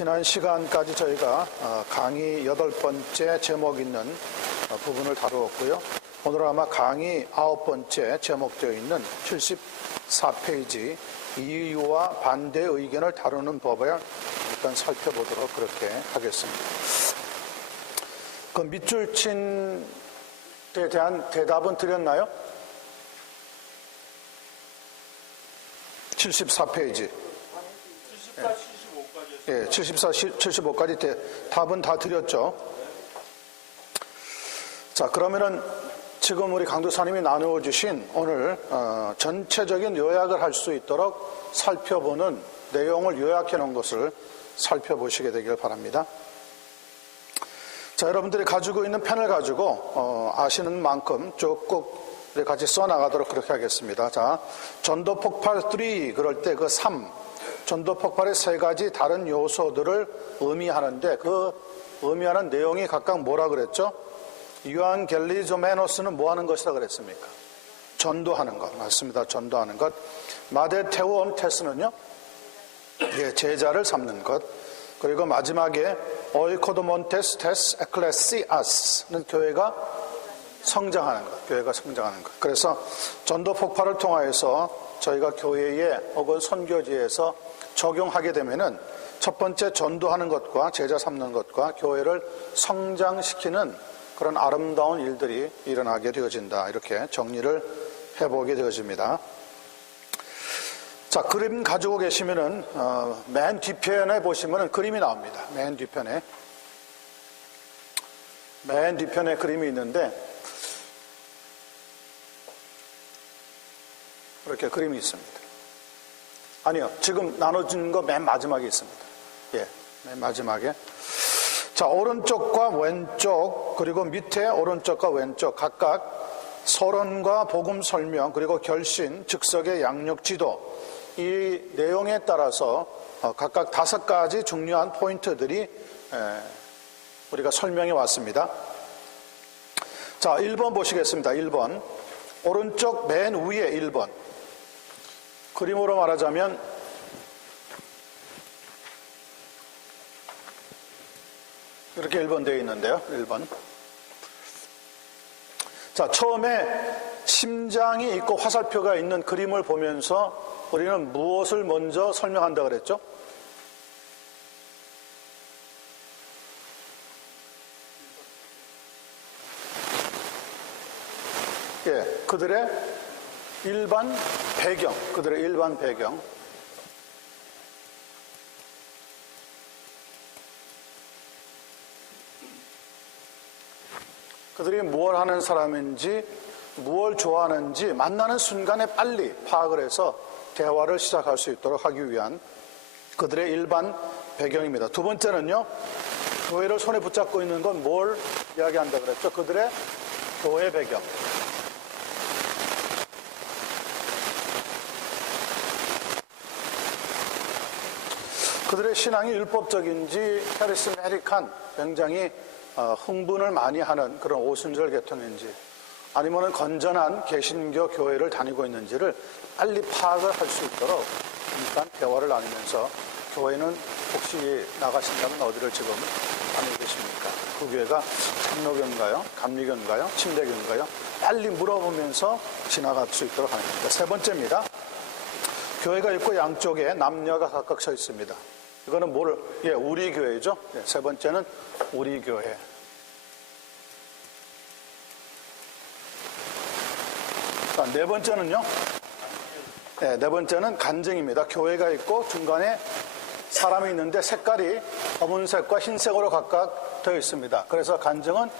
지난 시간까지 저희가 강의 8번째 제목 있는 부분을 다루었고요. 오늘 아마 강의 9번째 제목되어 있는 74페이지 이유와 반대 의견을 다루는 법을 일단 살펴보도록 그렇게 하겠습니다. 그 밑줄 친 데 대한 대답은 드렸나요? 74페이지. 74, 75까지 답은 다 드렸죠. 자, 그러면은 지금 우리 강도사님이 나누어 주신 오늘 전체적인 요약을 할 수 있도록 살펴보는 내용을 요약해 놓은 것을 살펴보시게 되길 바랍니다. 자, 여러분들이 가지고 있는 펜을 가지고 아시는 만큼 쭉 같이 써나가도록 그렇게 하겠습니다. 자, 전도 폭발 3 그럴 때 그 3 전도 폭발의 3가지 다른 요소들을 의미하는데 그 의미하는 내용이 각각 뭐라 그랬죠? 유안겔리조메노스는 뭐 하는 것이라 그랬습니까? 전도하는 것. 맞습니다. 전도하는 것. 마데테우온테스는요? 예, 제자를 삼는 것. 그리고 마지막에 오이코도몬테스 테스 에클레시아스는 교회가 성장하는 것. 교회가 성장하는 것. 그래서 전도 폭발을 통하여서 저희가 교회에 혹은 선교지에서 적용하게 되면은 첫 번째 전도하는 것과 제자 삼는 것과 교회를 성장시키는 그런 아름다운 일들이 일어나게 되어진다. 이렇게 정리를 해보게 되어집니다. 자, 그림 가지고 계시면은 맨 뒤편에 보시면은 그림이 나옵니다. 맨 뒤편에 그림이 있는데 이렇게 그림이 있습니다. 아니요, 지금 나눠진 거 맨 마지막에 있습니다. 예, 맨 마지막에. 자, 오른쪽과 왼쪽 그리고 밑에 오른쪽과 왼쪽 각각 서론과 복음 설명 그리고 결신, 즉석의 양육 지도 이 내용에 따라서 각각 5가지 중요한 포인트들이 우리가 설명해 왔습니다. 자, 1번 보시겠습니다. 1번 오른쪽 맨 위에 1번 그림으로 말하자면 이렇게 1번 되어 있는데요. 1번. 자, 처음에 심장이 있고 화살표가 있는 그림을 보면서 우리는 무엇을 먼저 설명한다 그랬죠? 예, 그들의 일반 배경, 그들이 무엇을 하는 사람인지, 무엇을 좋아하는지 만나는 순간에 빨리 파악을 해서 대화를 시작할 수 있도록 하기 위한 그들의 일반 배경입니다. 두 번째는요, 교회를 손에 붙잡고 있는 건 뭘 이야기한다 그랬죠? 그들의 교회 배경. 그들의 신앙이 율법적인지 카리스메틱한 굉장히 흥분을 많이 하는 그런 오순절 계통인지 아니면 건전한 개신교 교회를 다니고 있는지를 빨리 파악을 할 수 있도록 일단 대화를 나누면서 교회는 혹시 나가신다면 어디를 지금 다니고 계십니까? 그 교회가 장로교인가요? 감리교인가요? 침례교인가요? 빨리 물어보면서 지나갈 수 있도록 하는 겁니다. 세 번째입니다. 교회가 있고 양쪽에 남녀가 각각 서 있습니다. 이거는 우리 교회죠. 세 번째는 우리 교회. 자, 네 번째는요. 네 번째는 간증입니다. 교회가 있고 중간에 사람이 있는데 색깔이 검은색과 흰색으로 각각 되어 있습니다. 그래서 간증은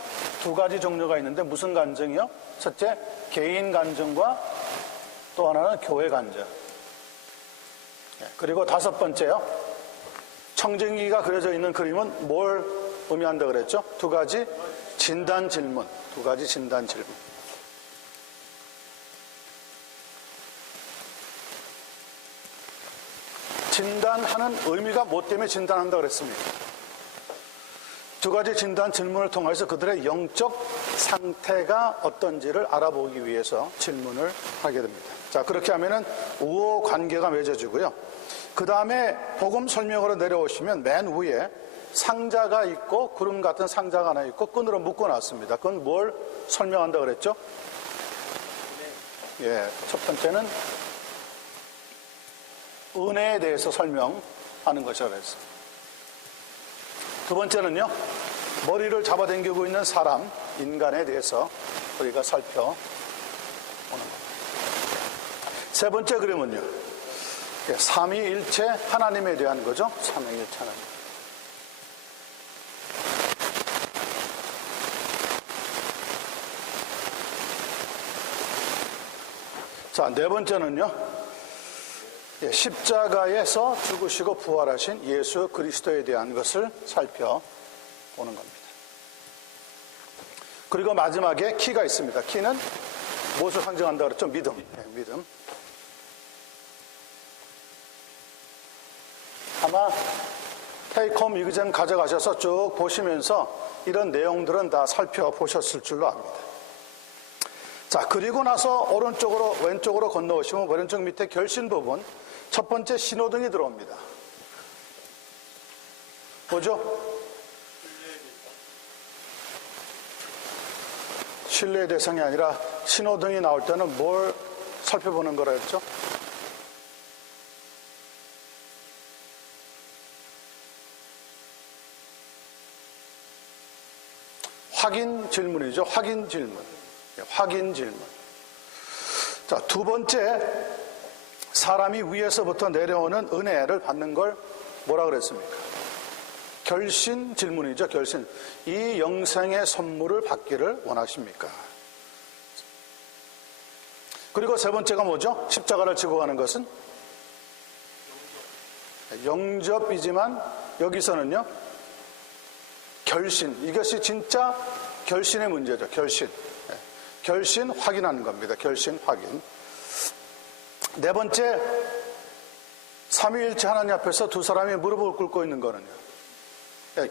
2가지 종류가 있는데 무슨 간증이요? 첫째, 개인 간증과 또 하나는 교회 간증. 그리고 5번째요. 청정기가 그려져 있는 그림은 뭘 의미한다 그랬죠? 2가지 진단 질문. 진단하는 의미가 뭐 때문에 진단한다 그랬습니까? 2가지 진단 질문을 통해서 그들의 영적 상태가 어떤지를 알아보기 위해서 질문을 하게 됩니다. 자, 그렇게 하면은 우호 관계가 맺어지고요. 그 다음에 복음 설명으로 내려오시면 맨 위에 상자가 있고 구름 같은 상자가 하나 있고 끈으로 묶어놨습니다. 그건 뭘 설명한다 그랬죠? 예, 첫 번째는 은혜에 대해서 설명하는 것이라고 했어요. 두 번째는요, 머리를 잡아당기고 있는 사람, 인간에 대해서 우리가 살펴보는 겁니다. 세 번째 그림은요, 삼위일체 하나님에 대한 거죠. 삼위일체 하나님. 자, 네 번째는요, 십자가에서 죽으시고 부활하신 예수 그리스도에 대한 것을 살펴보는 겁니다. 그리고 마지막에 키가 있습니다. 키는 무엇을 상징한다고 그랬죠? 믿음. 네, 믿음. 아마 테이크홈 이그잼 가져가셔서 쭉 보시면서 이런 내용들은 다 살펴보셨을 줄로 압니다. 자, 그리고 나서 오른쪽으로 왼쪽으로 건너오시면 왼쪽 밑에 결신 부분 첫 번째 신호등이 들어옵니다. 뭐죠? 신뢰의 대상이 아니라 신호등이 나올 때는 뭘 살펴보는 거라 했죠? 확인 질문이죠. 확인 질문. 확인 질문. 자, 두 번째, 사람이 위에서부터 내려오는 은혜를 받는 걸 뭐라 그랬습니까? 결신 질문이죠. 결신. 이 영생의 선물을 받기를 원하십니까? 그리고 세 번째가 뭐죠? 십자가를 지고 가는 것은 영접이지만 여기서는요, 결신. 이것이 진짜 결신의 문제죠. 결신. 결신 확인하는 겁니다. 결신 확인. 네 번째, 삼위일체 하나님 앞에서 두 사람이 무릎을 꿇고 있는 거는요,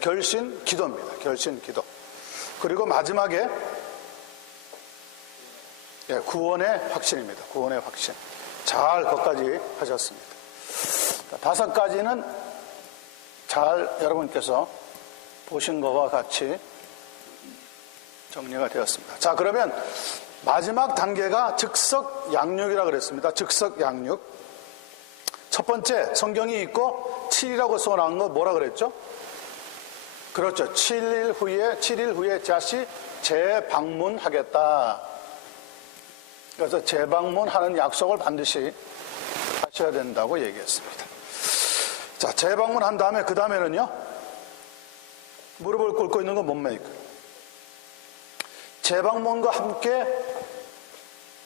결신 기도입니다. 결신 기도. 그리고 마지막에 구원의 확신입니다. 구원의 확신. 잘 거기까지 하셨습니다. 다섯 가지는 잘 여러분께서 보신 것과 같이 정리가 되었습니다. 자, 그러면 마지막 단계가 즉석 양육이라고 그랬습니다. 즉석 양육. 첫 번째, 성경이 있고 7이라고 써놓은 거 뭐라 그랬죠? 그렇죠. 7일 후에 다시 재방문하겠다. 그래서 재방문하는 약속을 반드시 하셔야 된다고 얘기했습니다. 자, 재방문한 다음에 그 다음에는요, 무릎을 꿇고 있는 건 뭡니까? 재방문과 함께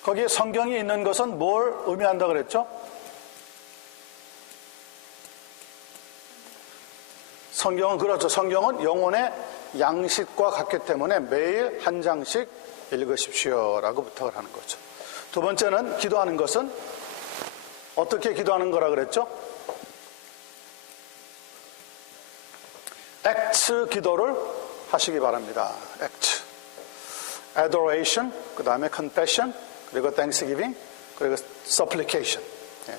거기에 성경이 있는 것은 뭘 의미한다 그랬죠? 성경은 그렇죠. 성경은 영혼의 양식과 같기 때문에 매일 한 장씩 읽으십시오라고 부탁을 하는 거죠. 두 번째는 기도하는 것은 어떻게 기도하는 거라 그랬죠? 액트 기도를 하시기 바랍니다. 액트. adoration, 그 다음에 confession, 그리고 thanksgiving, 그리고 supplication.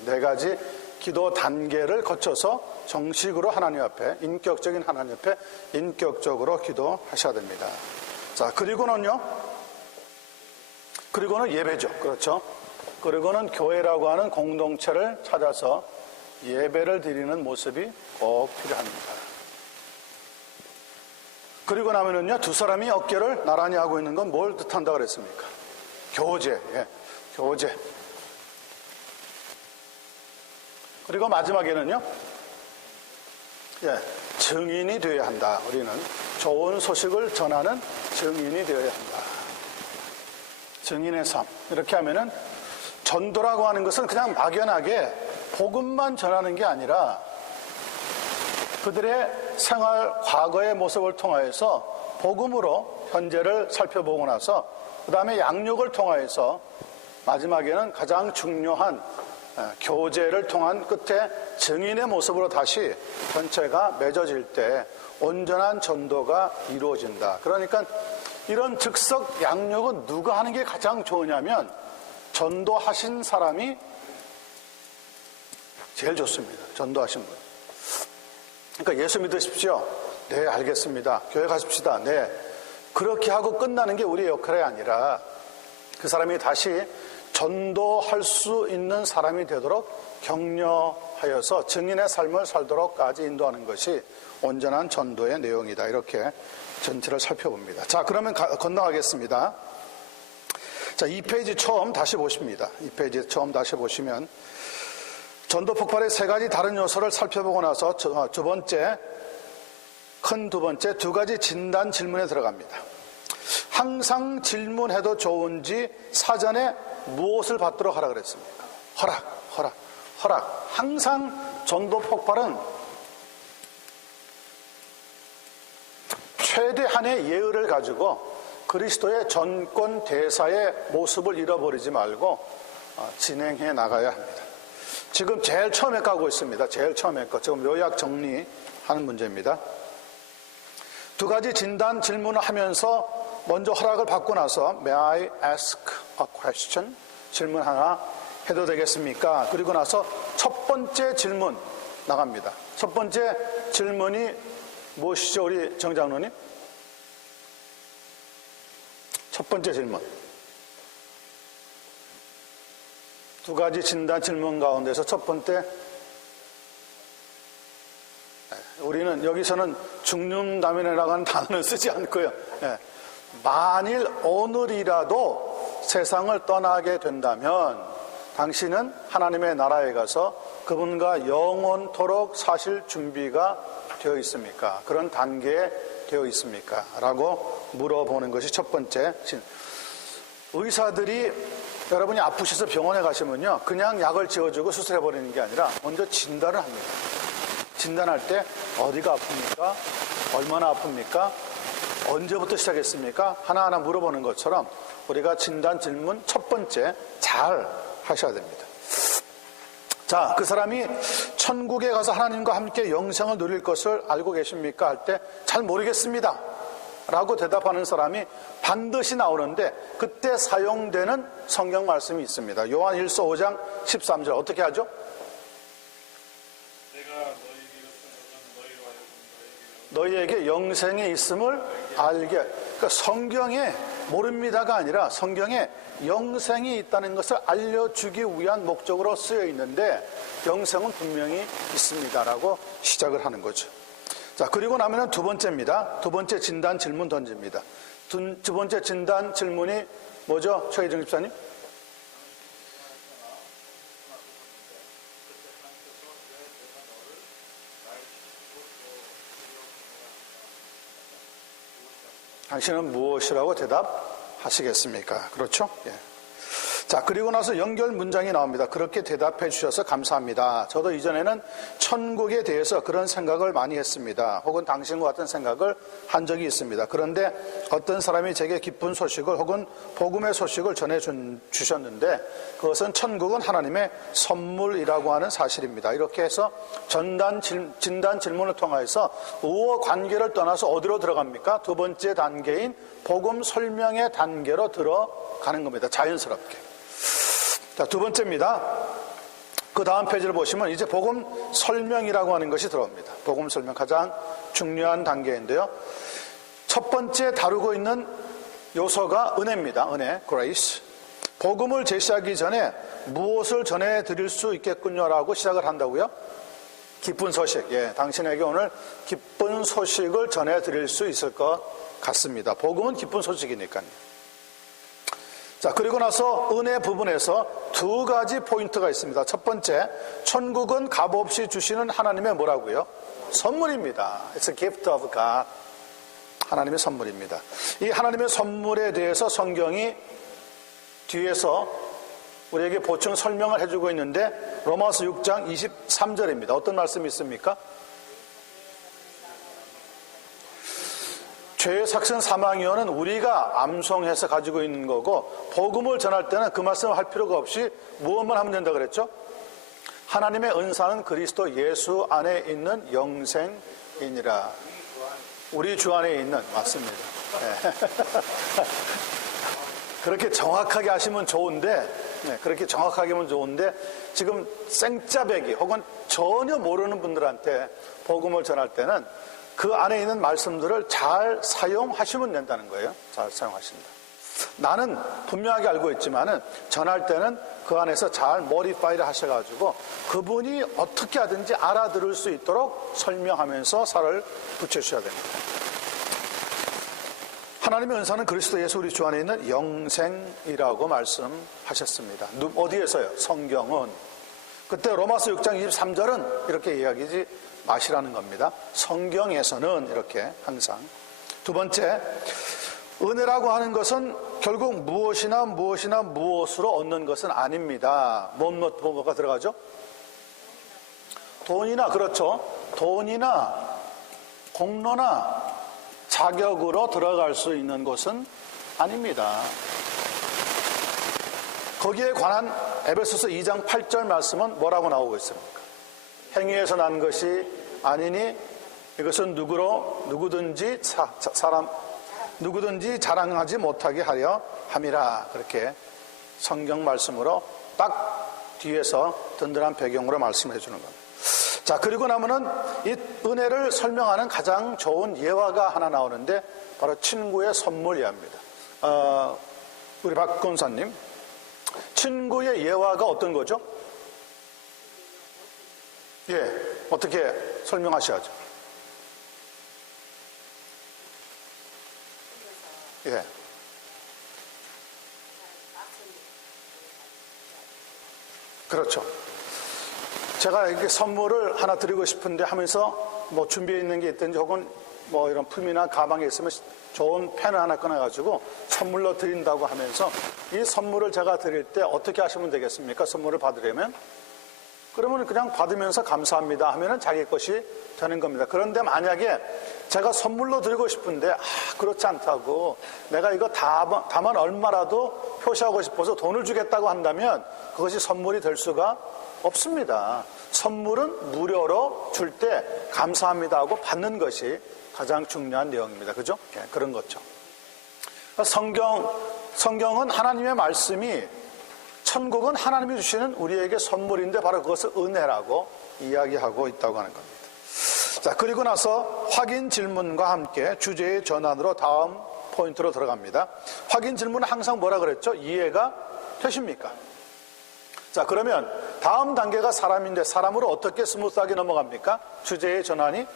네 가지 기도 단계를 거쳐서 정식으로 하나님 앞에, 인격적인 하나님 앞에 인격적으로 기도하셔야 됩니다. 자, 그리고는 예배죠. 그렇죠. 그리고는 교회라고 하는 공동체를 찾아서 예배를 드리는 모습이 꼭 필요합니다. 그리고 나면은요, 두 사람이 어깨를 나란히 하고 있는 건 뭘 뜻한다 그랬습니까? 교제. 교제. 그리고 마지막에는요, 증인이 되어야 한다. 우리는 좋은 소식을 전하는 증인이 되어야 한다. 증인의 삶. 이렇게 하면은 전도라고 하는 것은 그냥 막연하게 복음만 전하는 게 아니라 그들의 생활, 과거의 모습을 통하여서 복음으로 현재를 살펴보고 나서 그 다음에 양육을 통하여서 마지막에는 가장 중요한 교제를 통한 끝에 증인의 모습으로 다시 전체가 맺어질 때 온전한 전도가 이루어진다. 그러니까 이런 즉석 양육은 누가 하는 게 가장 좋으냐면 전도하신 사람이 제일 좋습니다. 전도하신 분. 그러니까 예수 믿으십시오. 네, 알겠습니다. 교회 가십시다. 네. 그렇게 하고 끝나는 게 우리의 역할이 아니라 그 사람이 다시 전도할 수 있는 사람이 되도록 격려하여서 증인의 삶을 살도록까지 인도하는 것이 온전한 전도의 내용이다. 이렇게 전체를 살펴봅니다. 자, 그러면 건너가겠습니다. 자, 2페이지 처음 다시 보십니다. 2페이지 처음 다시 보시면 전도 폭발의 세 가지 다른 요소를 살펴보고 나서 두 번째 두 가지 진단 질문에 들어갑니다. 항상 질문해도 좋은지 사전에 무엇을 받도록 하라 그랬습니까? 허락. 항상 전도 폭발은 최대한의 예의를 가지고 그리스도의 전권 대사의 모습을 잃어버리지 말고 진행해 나가야 합니다. 지금 제일 처음에 까고 있습니다. 제일 처음에 거. 지금 요약 정리하는 문제입니다. 두 가지 진단 질문을 하면서 먼저 허락을 받고 나서 May I ask a question? 질문 하나 해도 되겠습니까? 그리고 나서 첫 번째 질문 나갑니다. 첫 번째 질문이 무엇이죠? 우리 정 장로님? 첫 번째 질문. 두 가지 진단 질문 가운데서 첫 번째, 우리는 여기서는 중륜다면이라고 하는 단어를 쓰지 않고요. 만일 오늘이라도 세상을 떠나게 된다면 당신은 하나님의 나라에 가서 그분과 영원토록 사실 준비가 되어 있습니까? 그런 단계에 되어 있습니까? 라고 물어보는 것이 첫 번째. 의사들이 여러분이 아프셔서 병원에 가시면요, 그냥 약을 지어주고 수술해버리는 게 아니라 먼저 진단을 합니다. 진단할 때 어디가 아픕니까? 얼마나 아픕니까? 언제부터 시작했습니까? 하나하나 물어보는 것처럼 우리가 진단 질문 첫 번째 잘 하셔야 됩니다. 자, 그 사람이 천국에 가서 하나님과 함께 영생을 누릴 것을 알고 계십니까? 할 때 잘 모르겠습니다 라고 대답하는 사람이 반드시 나오는데 그때 사용되는 성경 말씀이 있습니다. 요한 1서 5장 13절 어떻게 하죠? 너희에게 영생이 있음을 알게. 그러니까 성경에 모릅니다가 아니라 성경에 영생이 있다는 것을 알려주기 위한 목적으로 쓰여 있는데 영생은 분명히 있습니다라고 시작을 하는 거죠. 자, 그리고 나면은 두 번째입니다. 두 번째 진단 질문 던집니다. 두 번째 진단 질문이 뭐죠? 최희정 집사님? 당신은 무엇이라고 대답하시겠습니까? 그렇죠? 예. 자, 그리고 나서 연결 문장이 나옵니다. 그렇게 대답해 주셔서 감사합니다. 저도 이전에는 천국에 대해서 그런 생각을 많이 했습니다. 혹은 당신과 같은 생각을 한 적이 있습니다. 그런데 어떤 사람이 제게 기쁜 소식을 혹은 복음의 소식을 전해 주셨는데 그것은 천국은 하나님의 선물이라고 하는 사실입니다. 이렇게 해서 진단 질문을 통해서 우호 관계를 떠나서 어디로 들어갑니까? 두 번째 단계인 복음 설명의 단계로 들어가는 겁니다. 자연스럽게. 자, 두 번째입니다. 그 다음 페이지를 보시면 이제 복음 설명이라고 하는 것이 들어옵니다. 복음 설명 가장 중요한 단계인데요. 첫 번째 다루고 있는 요소가 은혜입니다. 은혜, grace. 복음을 제시하기 전에 무엇을 전해드릴 수 있겠군요라고 시작을 한다고요? 기쁜 소식. 예, 당신에게 오늘 기쁜 소식을 전해드릴 수 있을 것 같습니다. 복음은 기쁜 소식이니까요. 자, 그리고 나서 은혜 부분에서 두 가지 포인트가 있습니다. 첫 번째, 천국은 값없이 주시는 하나님의 뭐라고요? 선물입니다. It's a gift of God. 하나님의 선물입니다. 이 하나님의 선물에 대해서 성경이 뒤에서 우리에게 보충 설명을 해주고 있는데 로마서 6장 23절입니다. 어떤 말씀이 있습니까? 죄의 삭슨 사망이요는 우리가 암송해서 가지고 있는 거고 복음을 전할 때는 그 말씀을 할 필요가 없이 무엇만 하면 된다 그랬죠? 하나님의 은사는 그리스도 예수 안에 있는 영생이니라. 우리 주 안에 있는, 맞습니다. 네. 그렇게 정확하게 하시면 좋은데 네, 그렇게 정확하게 하면 좋은데 지금 생짜배기 혹은 전혀 모르는 분들한테 복음을 전할 때는 그 안에 있는 말씀들을 잘 사용하시면 된다는 거예요. 잘 사용하신다. 나는 분명하게 알고 있지만은 전할 때는 그 안에서 잘 모디파이를 하셔가지고 그분이 어떻게 하든지 알아들을 수 있도록 설명하면서 살을 붙여주셔야 됩니다. 하나님의 은사는 그리스도 예수 우리 주 안에 있는 영생이라고 말씀하셨습니다. 어디에서요? 성경은. 그때 로마서 6장 23절은 이렇게 이야기지 마시라는 겁니다. 성경에서는 이렇게 항상. 두 번째, 은혜라고 하는 것은 결국 무엇이나 무엇으로 얻는 것은 아닙니다. 뭐가 들어가죠? 돈이나, 그렇죠. 돈이나 공로나 자격으로 들어갈 수 있는 것은 아닙니다. 거기에 관한 에베소서 2장 8절 말씀은 뭐라고 나오고 있습니까? 행위에서 난 것이 아니니 이것은 누구든지 자랑하지 못하게 하려 함이라. 그렇게 성경 말씀으로 딱 뒤에서 든든한 배경으로 말씀해 주는 겁니다. 자, 그리고 나면은 이 은혜를 설명하는 가장 좋은 예화가 하나 나오는데 바로 친구의 선물 예화입니다. 우리 박 권사님, 친구의 예화가 어떤 거죠? 예, 어떻게 설명하셔야죠? 예. 그렇죠. 제가 이렇게 선물을 하나 드리고 싶은데 하면서 뭐 준비해 있는 게 있든지 혹은 뭐 이런 품이나 가방에 있으면 좋은 펜을 하나 꺼내가지고 선물로 드린다고 하면서 이 선물을 제가 드릴 때 어떻게 하시면 되겠습니까? 선물을 받으려면? 그러면 그냥 받으면서 감사합니다 하면은 자기 것이 되는 겁니다. 그런데 만약에 제가 선물로 드리고 싶은데 그렇지 않다고 내가 이거 다만 얼마라도 표시하고 싶어서 돈을 주겠다고 한다면 그것이 선물이 될 수가 없습니다. 선물은 무료로 줄 때 감사합니다 하고 받는 것이 가장 중요한 내용입니다. 그죠? 네, 그런 거죠. 성경은 하나님의 말씀이 천국은 하나님이 주시는 우리에게 선물인데 바로 그것을 은혜라고 이야기하고 있다고 하는 겁니다. 자, 그리고 나서 확인 질문과 함께 주제의 전환으로 다음 포인트로 들어갑니다. 확인 질문은 항상 뭐라 그랬죠? 이해가 되십니까? 자, 그러면 다음 단계가 사람인데 사람으로 어떻게 스무스하게 넘어갑니까? 주제의 전환이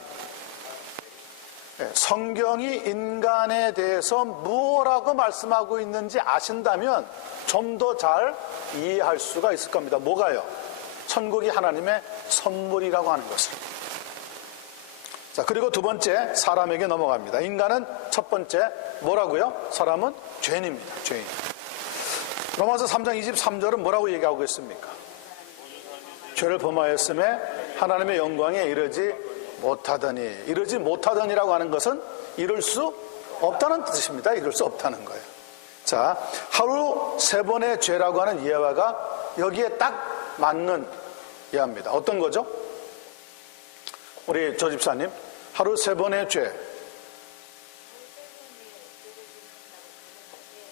성경이 인간에 대해서 무엇라고 말씀하고 있는지 아신다면 좀 더 잘 이해할 수가 있을 겁니다. 뭐가요? 천국이 하나님의 선물이라고 하는 것을. 자, 그리고 두 번째, 사람에게 넘어갑니다. 인간은 첫 번째 뭐라고요? 사람은 죄인입니다. 죄인. 로마서 3장 23절은 뭐라고 얘기하고 있습니까? 죄를 범하였음에 하나님의 영광에 이르지 못하더니라고 하는 것은 이룰 수 없다는 뜻입니다. 이룰 수 없다는 거예요. 자, 하루 3번의 죄라고 하는 예화가 여기에 딱 맞는 예화입니다. 어떤 거죠? 우리 조 집사님, 하루 3번의 죄.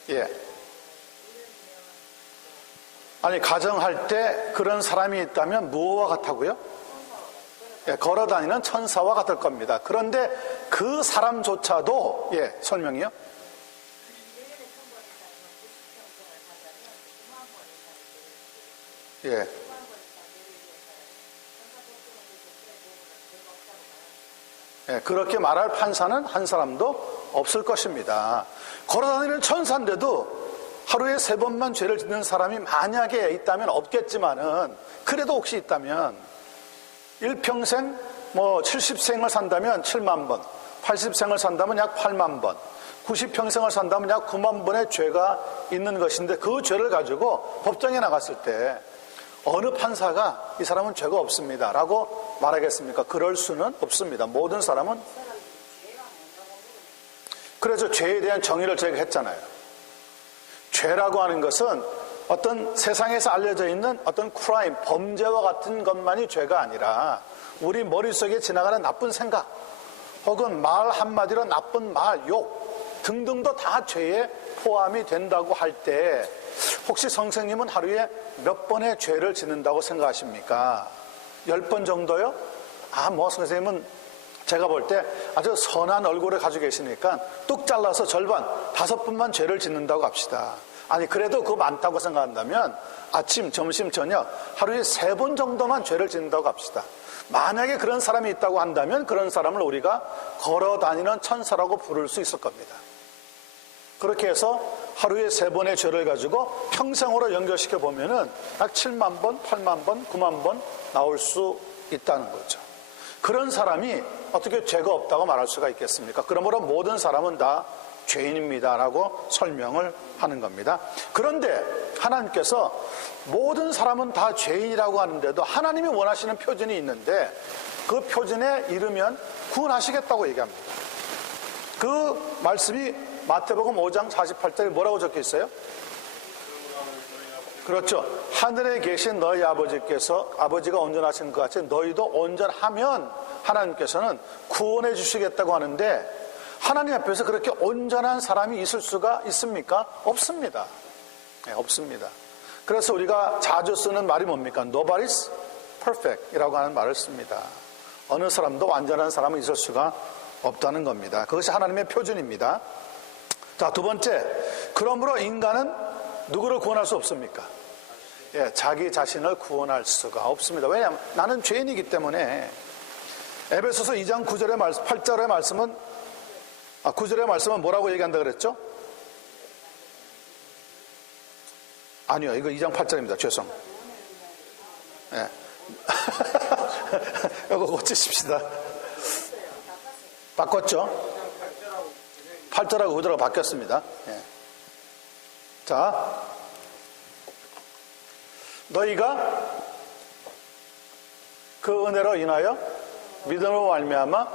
예. 아니, 가정할 때 그런 사람이 있다면 무엇과 같다고요? 예, 걸어다니는 천사와 같을 겁니다. 그런데 그 사람조차도, 예, 설명이요? 예. 예, 그렇게 말할 판사는 한 사람도 없을 것입니다. 걸어다니는 천사인데도 하루에 3번만 죄를 짓는 사람이 만약에 있다면 없겠지만은 그래도 혹시 있다면 일평생 70생을 산다면 7만 번, 80생을 산다면 약 8만 번, 90평생을 산다면 약 9만 번의 죄가 있는 것인데 그 죄를 가지고 법정에 나갔을 때 어느 판사가 이 사람은 죄가 없습니다 라고 말하겠습니까? 그럴 수는 없습니다. 모든 사람은. 그래서 죄에 대한 정의를 저희가 했잖아요. 죄라고 하는 것은 어떤 세상에서 알려져 있는 어떤 크라임, 범죄와 같은 것만이 죄가 아니라 우리 머릿속에 지나가는 나쁜 생각 혹은 말 한마디로 나쁜 말, 욕, 등등도 다 죄에 포함이 된다고 할 때 혹시 선생님은 하루에 몇 번의 죄를 짓는다고 생각하십니까? 10번 정도요? 선생님은 제가 볼 때 아주 선한 얼굴을 가지고 계시니까 뚝 잘라서 절반, 5번만 죄를 짓는다고 합시다. 아니, 그래도 그거 많다고 생각한다면 아침, 점심, 저녁 하루에 3번 정도만 죄를 짓는다고 합시다. 만약에 그런 사람이 있다고 한다면 그런 사람을 우리가 걸어다니는 천사라고 부를 수 있을 겁니다. 그렇게 해서 하루에 3번의 죄를 가지고 평생으로 연결시켜 보면은 약 7만 번, 8만 번, 9만 번 나올 수 있다는 거죠. 그런 사람이 어떻게 죄가 없다고 말할 수가 있겠습니까? 그러므로 모든 사람은 다 죄인입니다라고 설명을 하는 겁니다. 그런데 하나님께서 모든 사람은 다 죄인이라고 하는데도 하나님이 원하시는 표준이 있는데 그 표준에 이르면 구원하시겠다고 얘기합니다. 그 말씀이 마태복음 5장 48절에 뭐라고 적혀 있어요? 그렇죠. 하늘에 계신 너희 아버지가 온전하신 것 같이 너희도 온전하면 하나님께서는 구원해 주시겠다고 하는데 하나님 앞에서 그렇게 온전한 사람이 있을 수가 있습니까? 없습니다. 네, 없습니다. 그래서 우리가 자주 쓰는 말이 뭡니까? Nobody's perfect 이라고 하는 말을 씁니다. 어느 사람도 완전한 사람은 있을 수가 없다는 겁니다. 그것이 하나님의 표준입니다. 자, 두 번째, 그러므로 인간은 누구를 구원할 수 없습니까? 자기 자신을 구원할 수가 없습니다. 왜냐하면 나는 죄인이기 때문에. 에베소서 2장 9절의 말씀, 8절의 말씀은 9절의 말씀은 뭐라고 얘기한다 그랬죠? 아니요, 이거 2장 8절입니다. 죄송. 네. 이거 고치십시다. 바꿨죠? 8절하고 9절하고 바뀌었습니다. 네. 자, 너희가 그 은혜로 인하여 믿음으로 말미암아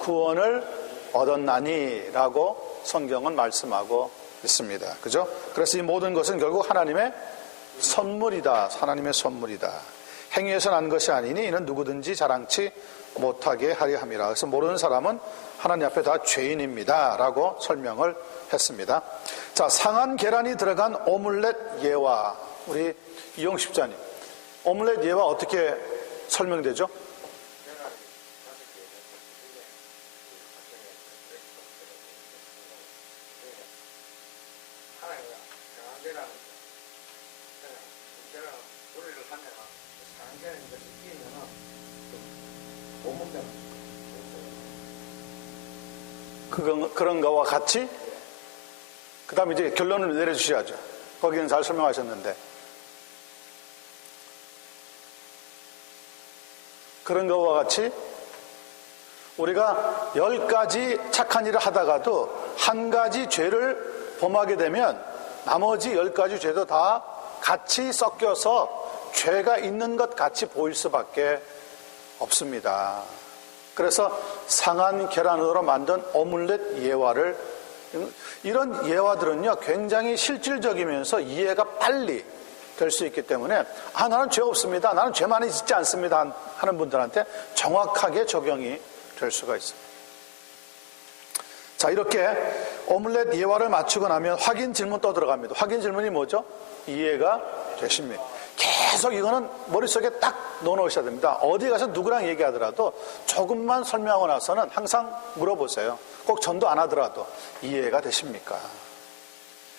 구원을 얻었나니라고 성경은 말씀하고 있습니다. 그죠? 그래서 이 모든 것은 결국 하나님의 선물이다. 하나님의 선물이다. 행위에서 난 것이 아니니 이는 누구든지 자랑치 못하게 하려 함이라. 그래서 모르는 사람은 하나님 앞에 다 죄인입니다 라고 설명을 했습니다. 자, 상한 계란이 들어간 오믈렛 예화, 우리 이용식 집사님, 오믈렛 예화 어떻게 설명되죠? 그런 거와 같이 그 다음에 이제 결론을 내려주셔야죠. 거기는 잘 설명하셨는데 그런 거와 같이 우리가 10가지 착한 일을 하다가도 한 가지 죄를 범하게 되면 나머지 10가지 죄도 다 같이 섞여서 죄가 있는 것 같이 보일 수밖에 없습니다. 그래서 상한 계란으로 만든 오믈렛 예화를, 이런 예화들은요 굉장히 실질적이면서 이해가 빨리 될 수 있기 때문에 나는 죄 없습니다, 나는 죄 많이 짓지 않습니다 하는 분들한테 정확하게 적용이 될 수가 있습니다. 자, 이렇게 오믈렛 예화를 맞추고 나면 확인 질문 또 들어갑니다. 확인 질문이 뭐죠? 이해가 되십니까? 계속 이거는 머릿속에 딱 넣어놓으셔야 됩니다. 어디 가서 누구랑 얘기하더라도 조금만 설명하고 나서는 항상 물어보세요. 꼭 전도 안 하더라도 이해가 되십니까?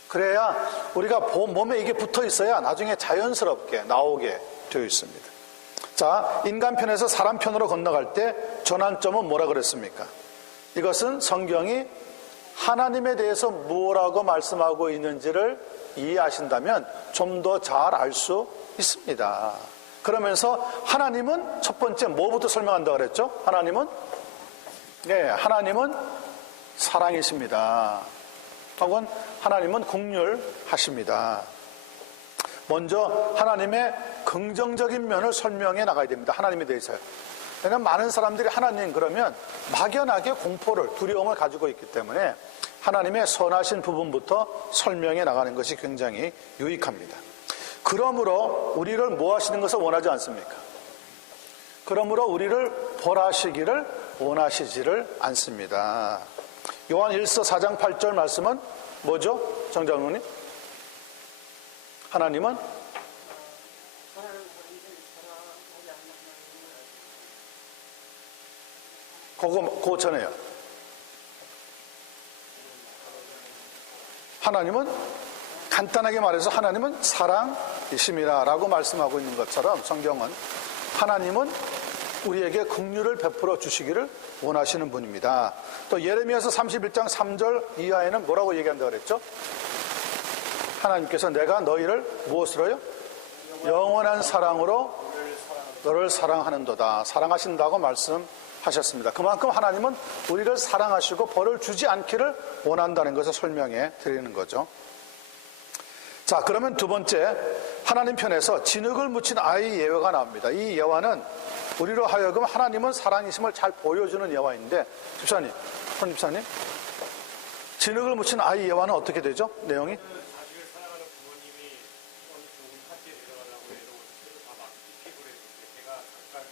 그래야 우리가 몸에 이게 붙어 있어야 나중에 자연스럽게 나오게 되어 있습니다. 자, 인간 편에서 사람 편으로 건너갈 때 전환점은 뭐라 그랬습니까? 이것은 성경이 하나님에 대해서 뭐라고 말씀하고 있는지를 이해하신다면 좀 더 잘 알 수 있습니다. 그러면서 하나님은 첫 번째 뭐부터 설명한다고 그랬죠? 하나님은 사랑이십니다. 혹은 하나님은 긍휼하십니다. 먼저 하나님의 긍정적인 면을 설명해 나가야 됩니다. 하나님에 대해서요. 왜냐하면 많은 사람들이 하나님 그러면 막연하게 공포를, 두려움을 가지고 있기 때문에 하나님의 선하신 부분부터 설명해 나가는 것이 굉장히 유익합니다. 그러므로 우리를 뭐 하시는 것을 원하지 않습니까? 그러므로 우리를 벌하시기를 원하시지를 않습니다. 요한 1서 4장 8절 말씀은 뭐죠? 정장로님? 하나님은 그거 전에요. 하나님은 간단하게 말해서 하나님은 사랑이심이라 라고 말씀하고 있는 것처럼 성경은 하나님은 우리에게 긍휼을 베풀어 주시기를 원하시는 분입니다. 또 예레미야서 31장 3절 이하에는 뭐라고 얘기한다고 그랬죠? 하나님께서 내가 너희를 무엇으로요? 영원한 사랑으로 너를 사랑하는도다. 사랑하신다고 말씀하셨습니다. 그만큼 하나님은 우리를 사랑하시고 벌을 주지 않기를 원한다는 것을 설명해 드리는 거죠. 자, 그러면 두 번째, 하나님 편에서 진흙을 묻힌 아이 예화가 나옵니다. 이 예화는 우리로 하여금 하나님은 사랑이심을 잘 보여주는 예화인데, 집사님, 손 집사님, 진흙을 묻힌 아이 예화는 어떻게 되죠? 내용이? 자식을 사랑하는 부모님이 어느 좋은 파티에 데려가려고 애를 다 막 입히고 그랬는데 걔가 잠깐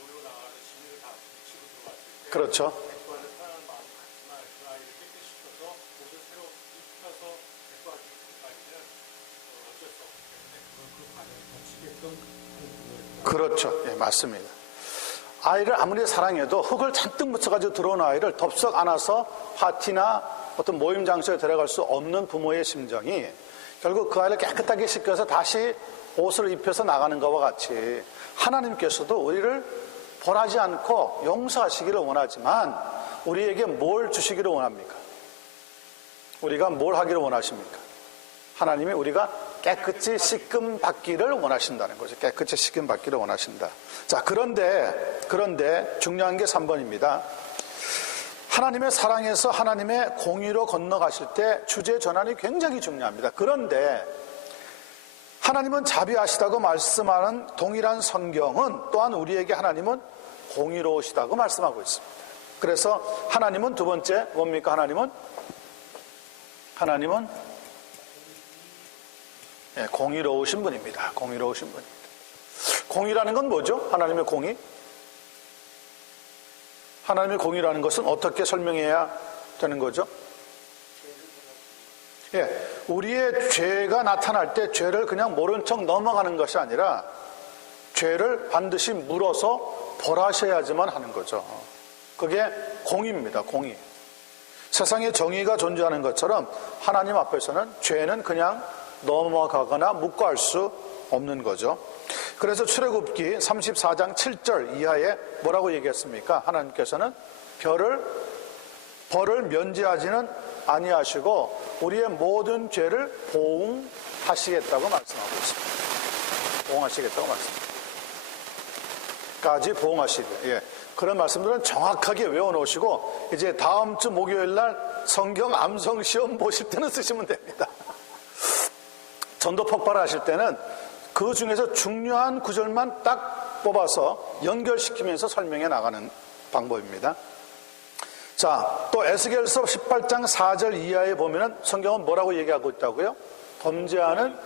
놀러 나가서 진흙을 다 묻히고 들어왔을 때 그렇죠. 백과를 사랑하는 마음 같지만 그 아이를 깨끗이 씻어서 옷을 새로 입혀서 백과 주기 전까지는 어쩔 수 없기 때문에 그건 그 과정을 거치게끔 하는 부모예요. 그렇죠. 예, 맞습니다. 아이를 아무리 사랑해도 흙을 잔뜩 묻혀가지고 들어온 아이를 덥석 안아서 파티나 어떤 모임 장소에 데려갈 수 없는 부모의 심정이 결국 그 아이를 깨끗하게 씻겨서 다시 옷을 입혀서 나가는 것과 같이 하나님께서도 우리를 벌하지 않고 용서하시기를 원하지만 우리에게 뭘 주시기를 원합니까? 우리가 뭘 하기를 원하십니까? 하나님이 우리가 깨끗이 씻김 받기를 원하신다는 거죠. 깨끗이 씻김 받기를 원하신다. 자, 그런데 중요한 게 3번입니다. 하나님의 사랑에서 하나님의 공의로 건너가실 때 주제 전환이 굉장히 중요합니다. 그런데 하나님은 자비하시다고 말씀하는 동일한 성경은 또한 우리에게 하나님은 공의로우시다고 말씀하고 있습니다. 그래서 하나님은 두 번째 뭡니까? 하나님은 공의로우신 분입니다. 공의로우신 분입니다. 공의라는 건 뭐죠? 하나님의 공의? 하나님의 공의라는 것은 어떻게 설명해야 되는 거죠? 우리의 죄가 나타날 때 죄를 그냥 모른 척 넘어가는 것이 아니라 죄를 반드시 물어서 벌하셔야지만 하는 거죠. 그게 공의입니다. 공의. 세상에 정의가 존재하는 것처럼 하나님 앞에서는 죄는 그냥 넘어가거나 묵과할 수 없는 거죠. 그래서 출애굽기 34장 7절 이하에 뭐라고 얘기했습니까? 하나님께서는 벌을 면제하지는 아니하시고 우리의 모든 죄를 보응하시겠다고 말씀하고 있습니다. 보응하시겠다고 말씀합니다. 까지 보응하시되. 그런 말씀들은 정확하게 외워놓으시고 이제 다음 주 목요일 날 성경 암송 시험 보실 때는 쓰시면 됩니다. 전도 폭발하실 때는 그 중에서 중요한 구절만 딱 뽑아서 연결시키면서 설명해 나가는 방법입니다. 자, 또 에스겔서 18장 4절 이하에 보면은 성경은 뭐라고 얘기하고 있다고요? 범죄하는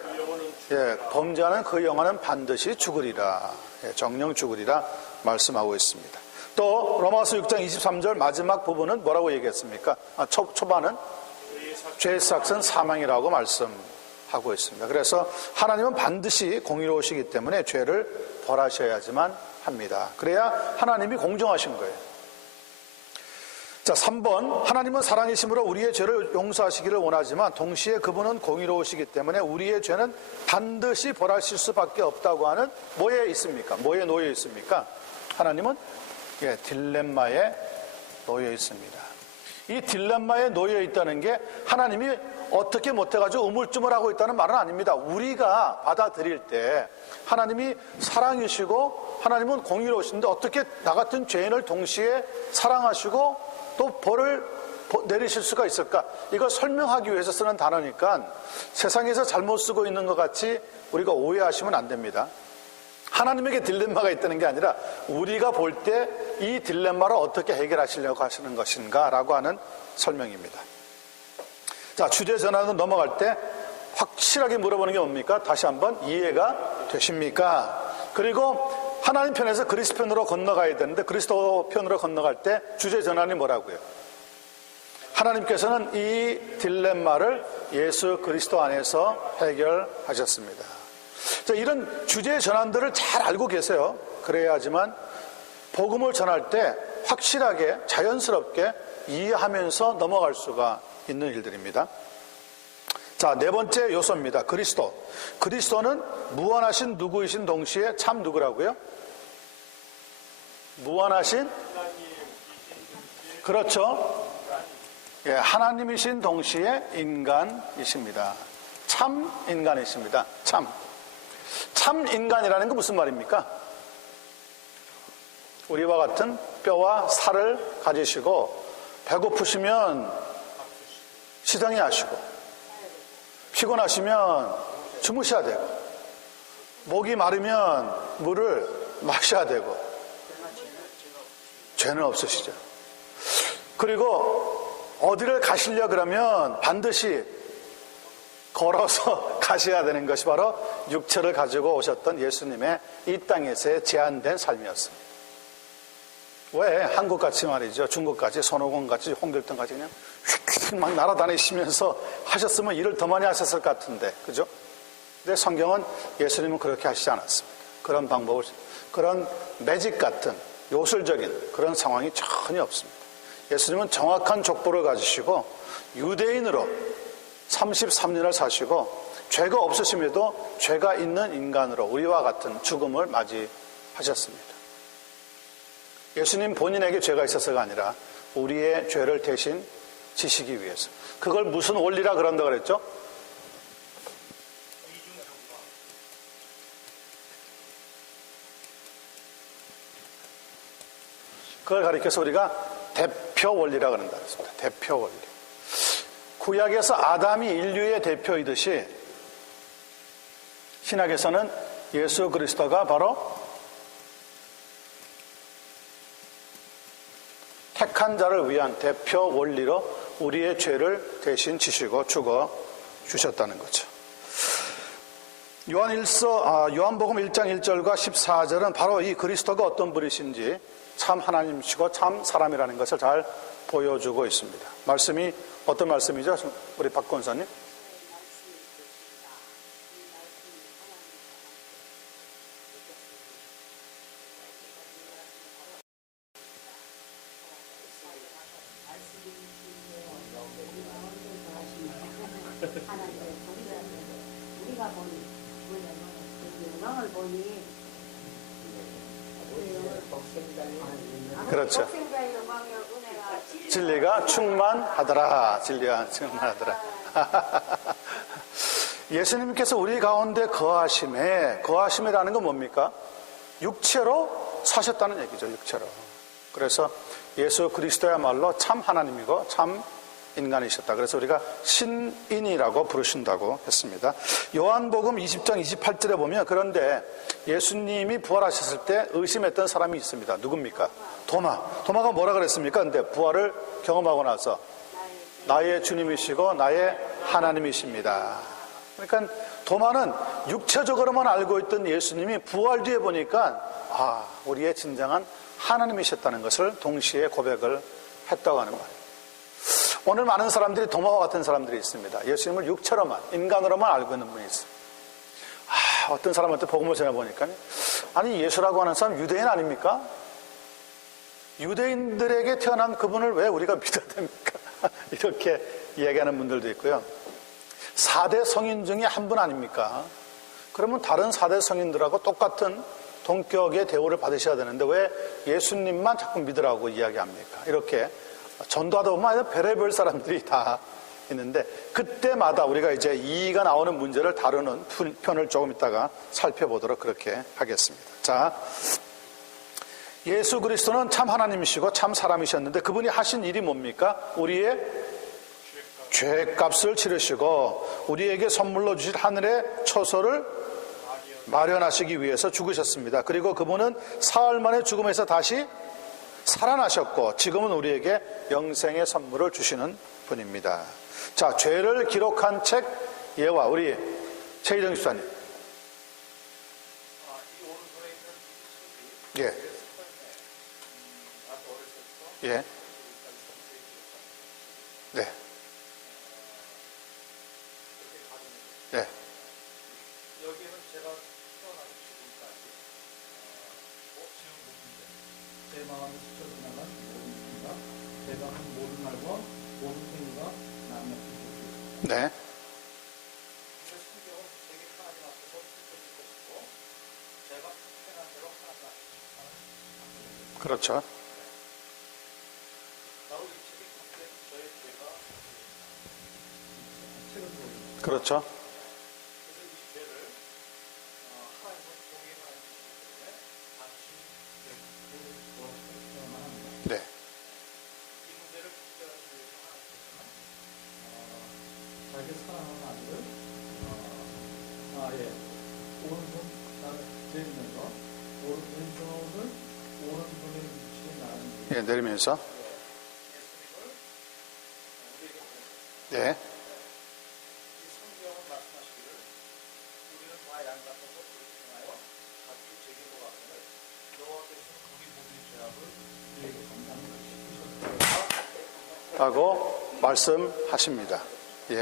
그 영혼은 반드시 죽으리라. 정령 죽으리라 말씀하고 있습니다. 또 로마서 6장 23절 마지막 부분은 뭐라고 얘기했습니까? 초반은 죄의 삭은 사망이라고 말씀하고 있습니다. 그래서 하나님은 반드시 공의로우시기 때문에 죄를 벌하셔야지만 합니다. 그래야 하나님이 공정하신 거예요. 자, 3번, 하나님은 사랑이심으로 우리의 죄를 용서하시기를 원하지만 동시에 그분은 공의로우시기 때문에 우리의 죄는 반드시 벌하실 수밖에 없다고 하는 뭐에 있습니까? 뭐에 놓여 있습니까? 하나님은 딜레마에 놓여 있습니다. 이 딜레마에 놓여 있다는 게 하나님이 어떻게 못해가지고 우물쭈물하고 있다는 말은 아닙니다. 우리가 받아들일 때 하나님이 사랑이시고 하나님은 공의로우신데 어떻게 나 같은 죄인을 동시에 사랑하시고 또 벌을 내리실 수가 있을까? 이걸 설명하기 위해서 쓰는 단어니까 세상에서 잘못 쓰고 있는 것 같이 우리가 오해하시면 안 됩니다. 하나님에게 딜레마가 있다는 게 아니라 우리가 볼 때 이 딜레마를 어떻게 해결하시려고 하시는 것인가 라고 하는 설명입니다. 자, 주제 전환으로 넘어갈 때 확실하게 물어보는 게 뭡니까? 다시 한번 이해가 되십니까? 그리고 하나님 편에서 그리스도 편으로 건너가야 되는데 그리스도 편으로 건너갈 때 주제 전환이 뭐라고요? 하나님께서는 이 딜레마를 예수 그리스도 안에서 해결하셨습니다. 자, 이런 주제의 전환들을 잘 알고 계세요. 그래야지만 복음을 전할 때 확실하게 자연스럽게 이해하면서 넘어갈 수가 있는 일들입니다. 자, 네 번째 요소입니다. 그리스도. 그리스도는 무한하신 누구이신 동시에 참 누구라고요? 무한하신, 그렇죠. 예, 하나님이신 동시에 인간이십니다. 참 인간이십니다. 참 인간이라는 건 무슨 말입니까? 우리와 같은 뼈와 살을 가지시고 배고프시면 시장에 하시고 피곤하시면 주무셔야 되고 목이 마르면 물을 마셔야 되고 죄는 없으시죠. 그리고 어디를 가시려 그러면 반드시 걸어서 가셔야 되는 것이 바로 육체를 가지고 오셨던 예수님의 이 땅에서의 제한된 삶이었습니다. 왜 한국같이 말이죠, 중국같이 손오공같이 홍길동같이 그냥 휙휙 막 날아다니시면서 하셨으면 일을 더 많이 하셨을 것 같은데, 그죠? 근데 성경은 예수님은 그렇게 하시지 않았습니다. 그런 방법을, 그런 매직 같은 요술적인 그런 상황이 전혀 없습니다. 예수님은 정확한 족보를 가지시고 유대인으로 33년을 사시고 죄가 없으심에도 죄가 있는 인간으로 우리와 같은 죽음을 맞이하셨습니다. 예수님 본인에게 죄가 있어서가 아니라 우리의 죄를 대신 지시기 위해서. 그걸 무슨 원리라 그런다 그랬죠? 그걸 가리켜서 우리가 대표 원리라 그런다 그랬습니다. 대표 원리. 구약에서 아담이 인류의 대표이듯이 신약에서는 예수 그리스도가 바로 택한 자를 위한 대표 원리로 우리의 죄를 대신 지시고 죽어 주셨다는 거죠. 요한복음 1장 1절과 14절은 바로 이 그리스도가 어떤 분이신지 참 하나님이시고 참 사람이라는 것을 잘 보여주고 있습니다. 말씀이 어떤 말씀이죠? 우리 박 권사님. 우리가 보니 영광을 보니 그렇죠. 독생자의 영광의 은혜가 진리가 충만하더라. 진리가 충만하더라. 예수님께서 우리 가운데 거하심이라는 건 뭡니까? 육체로 사셨다는 얘기죠. 육체로. 그래서 예수 그리스도야말로 참 하나님이고 참 인간이셨다. 그래서 우리가 신인이라고 부르신다고 했습니다. 요한복음 20장 28절에 보면 그런데 예수님이 부활하셨을 때 의심했던 사람이 있습니다. 누굽니까? 도마가 뭐라 그랬습니까? 근데 부활을 경험하고 나서 나의 주님이시고 나의 하나님이십니다. 그러니까 도마는 육체적으로만 알고 있던 예수님이 부활 뒤에 보니까 우리의 진정한 하나님이셨다는 것을 동시에 고백을 했다고 하는 말이에요. 오늘 많은 사람들이 도마와 같은 사람들이 있습니다. 예수님을 육체로만, 인간으로만 알고 있는 분이 있어요. 어떤 사람한테 복음을 전해보니까 아니 예수라고 하는 사람 유대인 아닙니까? 유대인들에게 태어난 그분을 왜 우리가 믿어야 됩니까? 이렇게 이야기하는 분들도 있고요. 4대 성인 중에 한 분 아닙니까? 그러면 다른 4대 성인들하고 똑같은 동격의 대우를 받으셔야 되는데 왜 예수님만 자꾸 믿으라고 이야기합니까? 이렇게 전도하다 보면 별의별 사람들이 다 있는데 그때마다 우리가 이제 이의가 나오는 문제를 다루는 편을 조금 이따가 살펴보도록 그렇게 하겠습니다. 자, 예수 그리스도는 참 하나님이시고 참 사람이셨는데 그분이 하신 일이 뭡니까? 우리의 죄값을 치르시고 우리에게 선물로 주실 하늘의 처소를 마련하시기 위해서 죽으셨습니다. 그리고 그분은 사흘 만에 죽음에서 다시 살아나셨고 지금은 우리에게 영생의 선물을 주시는 분입니다. 자, 죄를 기록한 책 예와 우리 최희정 집사님. 예. 예. 스쳐 지나간 모든 행위가 제가 한 모든 말과 모든 행위가 낱낱이 있습니다. 네. 성경은 되게 하나님 앞에서 펼쳐질 것이고 제가 택한 대로 하나님 앞에서 그렇죠. 바로 이 책이 그때 저의 죄가 책을 들어오죠. 그렇죠. 그래서 이 죄를 하나님과 공개하는 것이기 때문에 당시 죄를 도와주셔야만 합니다. 네. 이 문제를 해결하기 위해서 하나님께서는 자기 사랑하는 아들을 오른손 나를 내리면서 왼손을 오른손에 위치해 나는 예, 내리면서. 예수님을 우리에게 보내셨습니다. 네. 이 성경은 말씀하시기를 우리는 다 양 같아서 그를 행하여 각기 죄기로 가거늘 여호와께서는 우리 모두의 죄악을 우리에게 감당시키셨다. 하고 말씀하십니다. 예.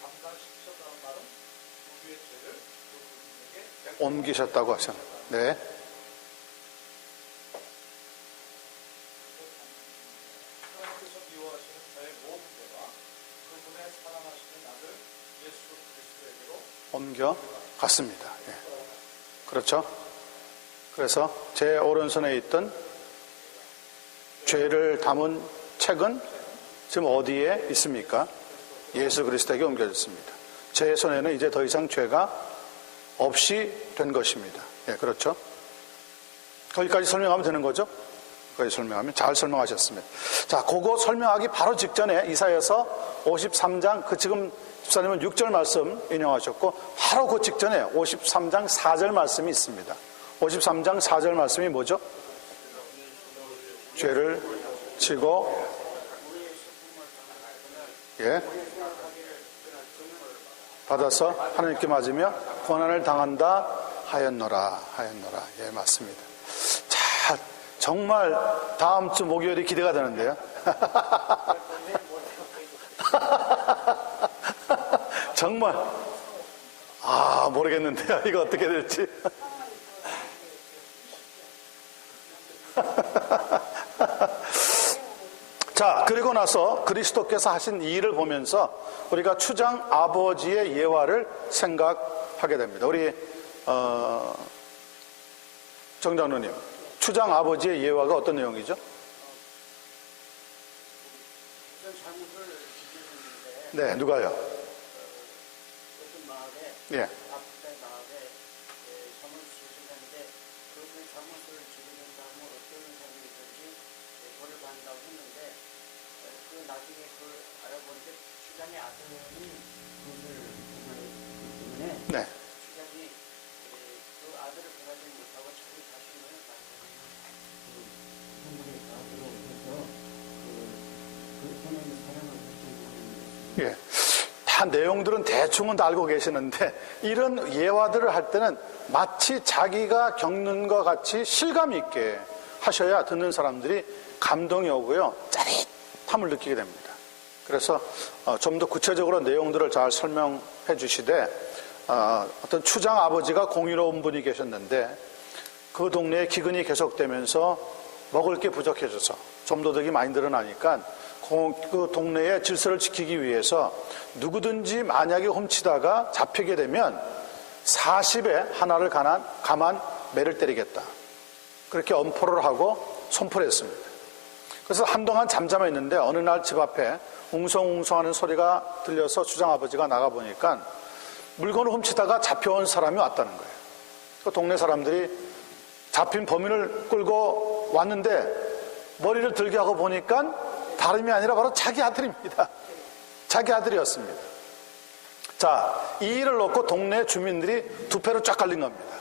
감당시키셨다는 말은 우리의 죄를 그분에게 옮기셨다고 하셨습니다. 네. 하나님께서 미워하시는 저의 모든 죄가 그분의 사랑하시는 아들 예수 그리스도에게로 옮겨갔습니다. 예. 그렇죠. 그래서 제 오른손에 있던 죄를 담은 책은 지금 어디에 있습니까? 예수 그리스도에게 옮겨졌습니다. 제 손에는 이제 더 이상 죄가 없이 된 것입니다. 예, 그렇죠. 거기까지 설명하면 되는 거죠? 거기까지 설명하면 잘 설명하셨습니다. 자, 그거 설명하기 바로 직전에 이사야서 53장, 그 지금 집사님은 6절 말씀 인용하셨고, 바로 그 직전에 53장 4절 말씀이 있습니다. 53장 4절 말씀이 뭐죠? 죄를 지고, 예, 받아서 하나님께 맞으며 고난을 당한다 하였노라. 예, 맞습니다. 자, 정말 다음 주 목요일이 기대가 되는데요. 정말 모르겠는데요. 이거 어떻게 될지. 자, 그리고 나서 그리스도께서 하신 이 일을 보면서 우리가 추장 아버지의 예화를 생각하게 됩니다. 우리 정장로님, 추장 아버지의 예화가 어떤 내용이죠? 네, 누가요? 어떤 마을에 예, 아프리카의 마을에 사무를 수술하는데 그분의 사무소를 지르는 다음에 어떤 사람이든지 벌을 받는다고 했는데 그 나중에 그걸 알아보는데 추장의 아들이 그것을 보냈기 때문에 네, 추장이 그 아들을 보내지 못하고 자기 자신을 그 성문에 가도록 해서 그 하나님의 사랑을 베풀고 예. 다 내용들은 대충은 다 알고 계시는데 이런 예화들을 할 때는 마치 자기가 겪는 것 같이 실감 있게 하셔야 듣는 사람들이 감동이 오고요, 짜릿함을 느끼게 됩니다. 그래서 좀 더 구체적으로 내용들을 잘 설명해 주시되, 어떤 추장 아버지가 공의로운 분이 계셨는데 그 동네에 기근이 계속되면서 먹을 게 부족해져서 좀도둑이 많이 늘어나니까 그 동네의 질서를 지키기 위해서 누구든지 만약에 훔치다가 잡히게 되면 40에 하나를 가만 매를 때리겠다. 그렇게 엄포를 하고 선포를 했습니다. 그래서 한동안 잠잠했는데 어느 날 집 앞에 웅성웅성하는 소리가 들려서 주장아버지가 나가보니까 물건을 훔치다가 잡혀온 사람이 왔다는 거예요. 그 동네 사람들이 잡힌 범인을 끌고 왔는데 머리를 들게 하고 보니까 다름이 아니라 바로 자기 아들입니다. 자기 아들이었습니다. 자, 이 일을 놓고 동네 주민들이 두 패로 쫙 갈린 겁니다.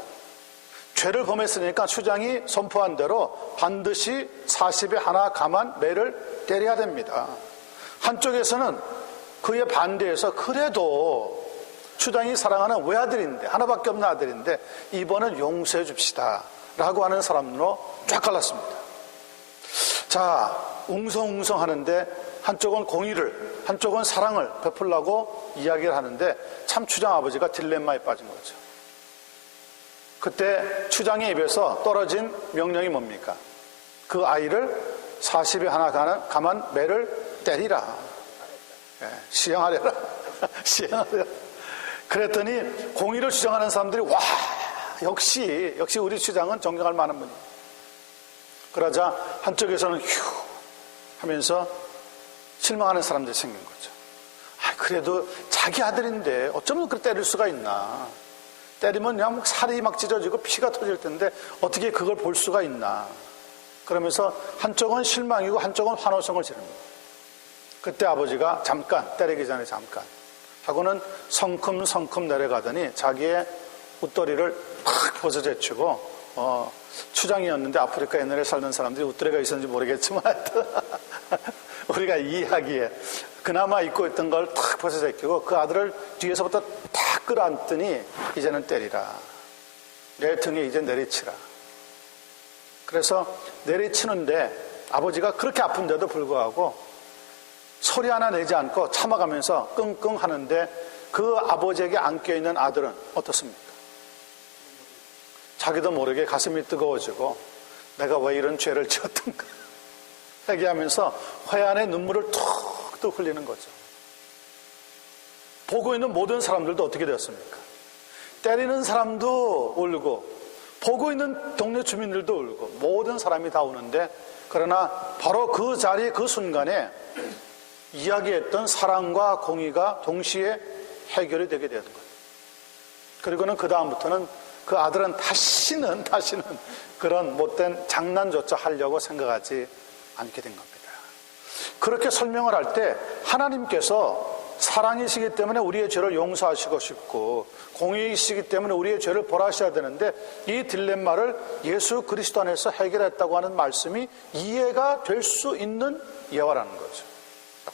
죄를 범했으니까 추장이 선포한 대로 반드시 40에 하나 가만 매를 때려야 됩니다. 한쪽에서는 그에 반대해서 그래도 추장이 사랑하는 외아들인데, 하나밖에 없는 아들인데 이번은 용서해 줍시다 라고 하는 사람으로 쫙 갈랐습니다. 자, 웅성웅성 하는데 한쪽은 공의를, 한쪽은 사랑을 베풀라고 이야기를 하는데 참 추장 아버지가 딜레마에 빠진 거죠. 그때 추장의 입에서 떨어진 명령이 뭡니까? 그 아이를 40에 하나 가만 매를 때리라. 시행하려라. 시행하려라. 그랬더니 공의를 주장하는 사람들이 와, 역시 우리 주장은 존경할 만한 분이에요. 그러자 한쪽에서는 휴 하면서 실망하는 사람들이 생긴 거죠. 그래도 자기 아들인데 어쩌면 그렇게 때릴 수가 있나. 때리면 그냥 살이 막 찢어지고 피가 터질 텐데 어떻게 그걸 볼 수가 있나. 그러면서 한쪽은 실망이고 한쪽은 환호성을 지릅니다. 그때 아버지가 잠깐, 때리기 전에 잠깐 하고는 성큼성큼 내려가더니 자기의 웃도리를 팍 벗어제치고 추장이었는데 아프리카 옛날에 살던 사람들이 웃도리가 있었는지 모르겠지만 우리가 이해하기에 그나마 입고 있던 걸 탁 벗어제끼고 그 아들을 뒤에서부터 탁 끌어안더니 이제는 때리라. 내 등에 이제 내리치라. 그래서 내리치는데 아버지가 그렇게 아픈데도 불구하고 소리 하나 내지 않고 참아가면서 끙끙 하는데 그 아버지에게 안겨있는 아들은 어떻습니까? 자기도 모르게 가슴이 뜨거워지고 내가 왜 이런 죄를 지었던가 얘기하면서 회한의 눈물을 툭툭 흘리는 거죠. 보고 있는 모든 사람들도 어떻게 되었습니까? 때리는 사람도 울고 보고 있는 동네 주민들도 울고 모든 사람이 다 우는데 그러나 바로 그 자리 그 순간에 이야기했던 사랑과 공의가 동시에 해결이 되게 되는 거예요. 그리고는 그 다음부터는 그 아들은 다시는 그런 못된 장난조차 하려고 생각하지 않게 된 겁니다. 그렇게 설명을 할 때 하나님께서 사랑이시기 때문에 우리의 죄를 용서하시고 싶고 공의이시기 때문에 우리의 죄를 벌하셔야 되는데 이 딜레마를 예수 그리스도 안에서 해결했다고 하는 말씀이 이해가 될 수 있는 예화라는 거죠.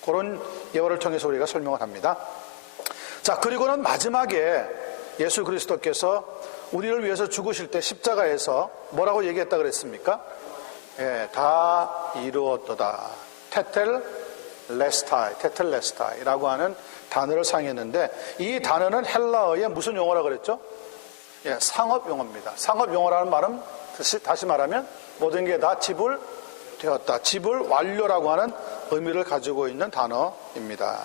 그런 예화를 통해서 우리가 설명을 합니다. 자, 그리고는 마지막에 예수 그리스도께서 우리를 위해서 죽으실 때 십자가에서 뭐라고 얘기했다 그랬습니까? 다 이루었도다. 테텔레스타이라고 하는 단어를 사용했는데 이 단어는 헬라어의 무슨 용어라고 그랬죠? 상업 용어입니다. 상업 용어라는 말은 다시 말하면 모든 게 다 지불되었다. 지불 완료라고 하는 의미를 가지고 있는 단어입니다.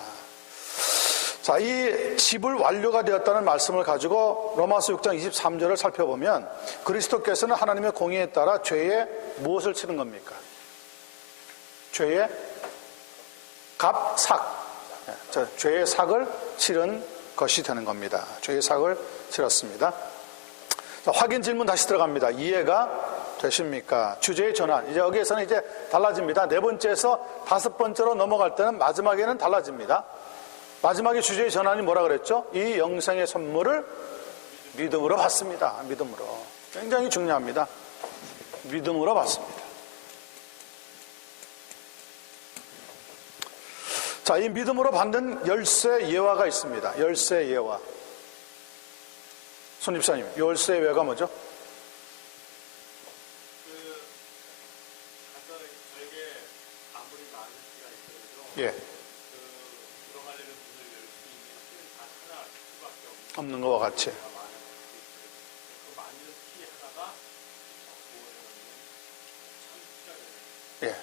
자, 이 지불 완료가 되었다는 말씀을 가지고 로마서 6장 23절을 살펴보면 그리스도께서는 하나님의 공의에 따라 죄에 무엇을 치른 겁니까? 죄의 죄의 삭을 치른 것이 되는 겁니다. 죄의 삭을 치렀습니다. 자, 확인 질문 다시 들어갑니다. 이해가 되십니까? 주제의 전환. 이제 여기에서는 이제 달라집니다. 네 번째에서 다섯 번째로 넘어갈 때는 마지막에는 달라집니다. 마지막에 주제의 전환이 뭐라 그랬죠? 이 영생의 선물을 믿음으로 받습니다. 믿음으로. 굉장히 중요합니다. 믿음으로 받습니다. 자, 이 믿음으로 받는 열쇠 예화가 있습니다. 열쇠 예화. 손 집사님, 열쇠 예화가 뭐죠? 저에게 아무리 많은 키가 있어도 예. 들어가려는 문을 열 수 있는 키는 단 하나 수밖에 없는 것과 같이. 그 많은 키 하나가 예.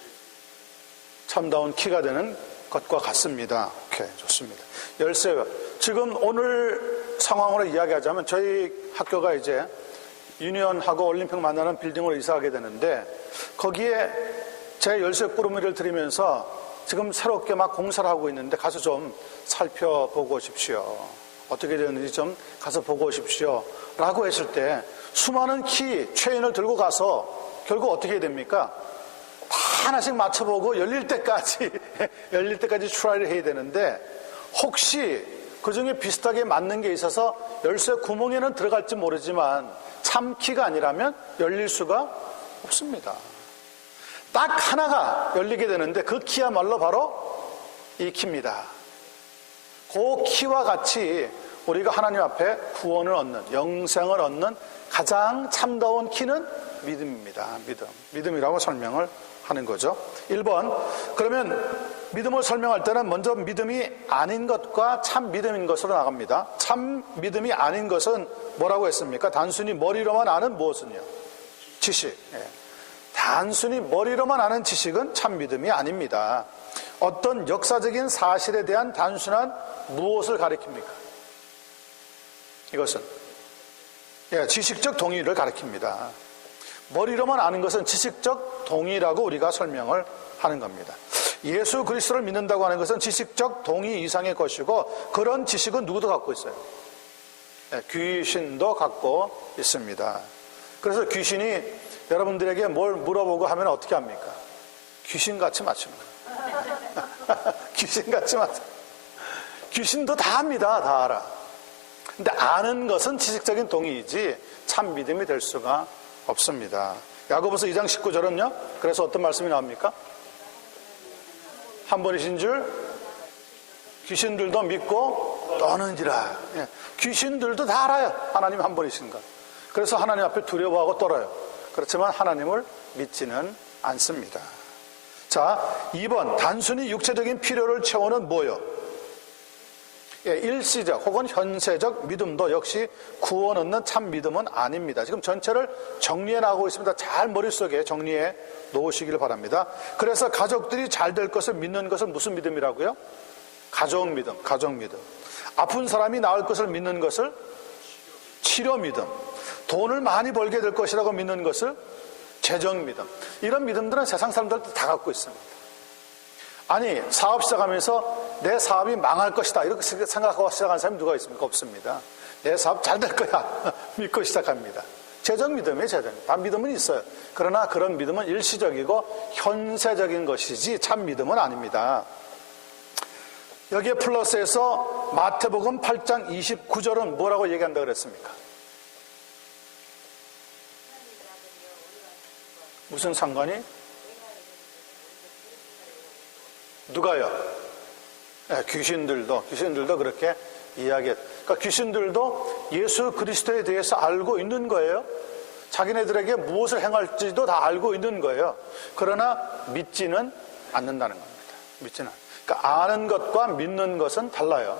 참다운 키가 되는 것과 같습니다. 오케이, 좋습니다. 열쇠. 지금 오늘 상황으로 이야기하자면 저희 학교가 이제 유니온하고 올림픽 만나는 빌딩으로 이사하게 되는데 거기에 제 열쇠 꾸러미를 드리면서 지금 새롭게 막 공사를 하고 있는데 가서 좀 살펴보고 오십시오. 어떻게 되는지 좀 가서 보고 오십시오. 라고 했을 때 수많은 키, 체인을 들고 가서 결국 어떻게 됩니까? 다 하나씩 맞춰보고 열릴 때까지 트라이를 해야 되는데 혹시 그 중에 비슷하게 맞는 게 있어서 열쇠 구멍에는 들어갈지 모르지만 참 키가 아니라면 열릴 수가 없습니다. 딱 하나가 열리게 되는데 그 키야말로 바로 이 키입니다. 그 키와 같이 우리가 하나님 앞에 구원을 얻는, 영생을 얻는 가장 참다운 키는 믿음입니다. 믿음이라고 설명을 하는 거죠. 1번, 그러면 믿음을 설명할 때는 먼저 믿음이 아닌 것과 참 믿음인 것으로 나갑니다. 참 믿음이 아닌 것은 뭐라고 했습니까? 단순히 머리로만 아는 무엇은요? 지식. 단순히 머리로만 아는 지식은 참 믿음이 아닙니다. 어떤 역사적인 사실에 대한 단순한 무엇을 가리킵니까? 이것은 지식적 동의를 가리킵니다. 머리로만 아는 것은 지식적 동의라고 우리가 설명을 하는 겁니다. 예수 그리스도를 믿는다고 하는 것은 지식적 동의 이상의 것이고, 그런 지식은 누구도 갖고 있어요. 귀신도 갖고 있습니다. 그래서 귀신이 여러분들에게 뭘 물어보고 하면 어떻게 합니까? 귀신같이 맞춥니다. 귀신같이 맞춰. 귀신도 다 압니다. 다 알아. 근데 아는 것은 지식적인 동의이지 참 믿음이 될 수가 없습니다. 야고보서 2장 19절은요. 그래서 어떤 말씀이 나옵니까? 한 분이신 줄 귀신들도 믿고 떠는지라. 귀신들도 다 알아요. 하나님 한 분이신 것. 그래서 하나님 앞에 두려워하고 떨어요. 그렇지만 하나님을 믿지는 않습니다. 자, 2번 단순히 육체적인 필요를 채우는 뭐요? 일시적 혹은 현세적 믿음도 역시 구원 얻는 참 믿음은 아닙니다. 지금 전체를 정리해 나가고 있습니다. 잘 머릿속에 정리해 놓으시길 바랍니다. 그래서 가족들이 잘 될 것을 믿는 것은 무슨 믿음이라고요? 가족 믿음, 가족 믿음. 아픈 사람이 나을 것을 믿는 것을 치료 믿음. 돈을 많이 벌게 될 것이라고 믿는 것을 재정 믿음. 이런 믿음들은 세상 사람들도 다 갖고 있습니다. 아니, 사업 시작하면서 내 사업이 망할 것이다 이렇게 생각하고 시작하는 사람이 누가 있습니까? 없습니다. 내 사업 잘 될 거야 믿고 시작합니다. 재정 믿음이에요. 재정. 다 믿음은 있어요. 그러나 그런 믿음은 일시적이고 현세적인 것이지 참 믿음은 아닙니다. 여기에 플러스해서 마태복음 8장 29절은 뭐라고 얘기한다고 그랬습니까? 무슨 상관이? 누가요? 귀신들도 그렇게 이야기했. 그러니까 귀신들도 예수 그리스도에 대해서 알고 있는 거예요. 자기네들에게 무엇을 행할지도 다 알고 있는 거예요. 그러나 믿지는 않는다는 겁니다. 믿지는. 그러니까 아는 것과 믿는 것은 달라요.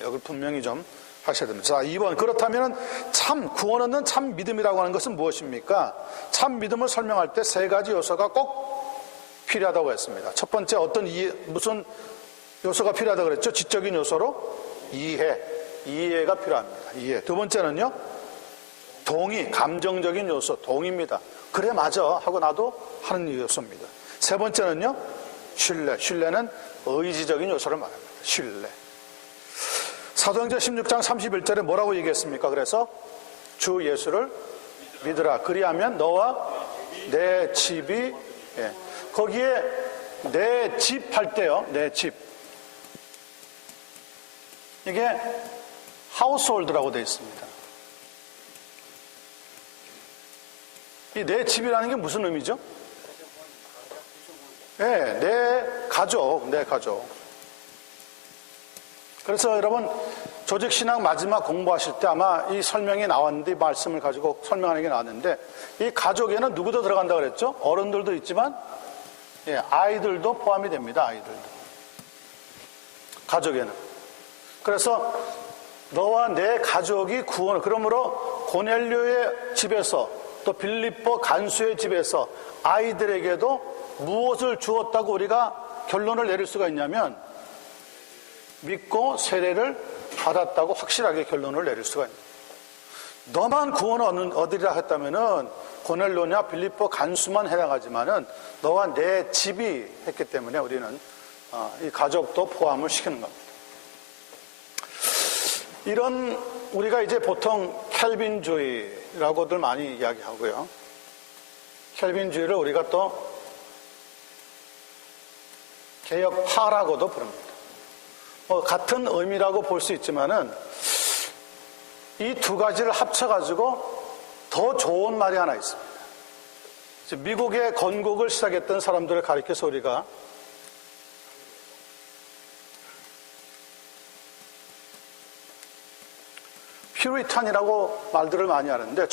여기 분명히 좀 하셔야 됩니다. 자, 2번. 그렇다면 참 구원 얻는 참 믿음이라고 하는 것은 무엇입니까? 참 믿음을 설명할 때 세 가지 요소가 꼭 필요하다고 했습니다. 첫 번째 무슨 요소가 필요하다고 그랬죠? 지적인 요소로 이해가 필요합니다. 이해. 두 번째는요, 동의, 감정적인 요소, 동의입니다. 그래 맞아 하고 나도 하는 요소입니다. 세 번째는요, 신뢰는 의지적인 요소를 말합니다. 신뢰. 사도행전 16장 31절에 뭐라고 얘기했습니까? 그래서 주 예수를 믿으라. 그리하면 너와 내 집이, 거기에 내 집 할 때요, 내 집. 이게 하우스홀드라고 되어 있습니다. 이 내 집이라는 게 무슨 의미죠? 내 가족. 그래서 여러분, 조직신앙 마지막 공부하실 때 아마 이 설명이 나왔는데, 이 말씀을 가지고 설명하는 게 나왔는데, 이 가족에는 누구도 들어간다고 그랬죠? 어른들도 있지만, 아이들도 포함이 됩니다. 아이들도. 가족에는. 그래서 너와 내 가족이 구원, 그러므로 고넬료의 집에서 또 빌립보 간수의 집에서 아이들에게도 무엇을 주었다고 우리가 결론을 내릴 수가 있냐면, 믿고 세례를 받았다고 확실하게 결론을 내릴 수가 있습니다. 너만 구원을 얻으리라 했다면은 고넬료냐 빌립보 간수만 해당하지만은 너와 내 집이 했기 때문에 우리는 이 가족도 포함을 시키는 겁니다. 이런 우리가 이제 보통 켈빈주의라고들 많이 이야기하고요. 켈빈주의를 우리가 또 개혁파라고도 부릅니다. 같은 의미라고 볼 수 있지만은 이 두 가지를 합쳐가지고 더 좋은 말이 하나 있습니다. 미국의 건국을 시작했던 사람들을 가리켜서 우리가 퓨리탄이라고 말들을 많이 하는데,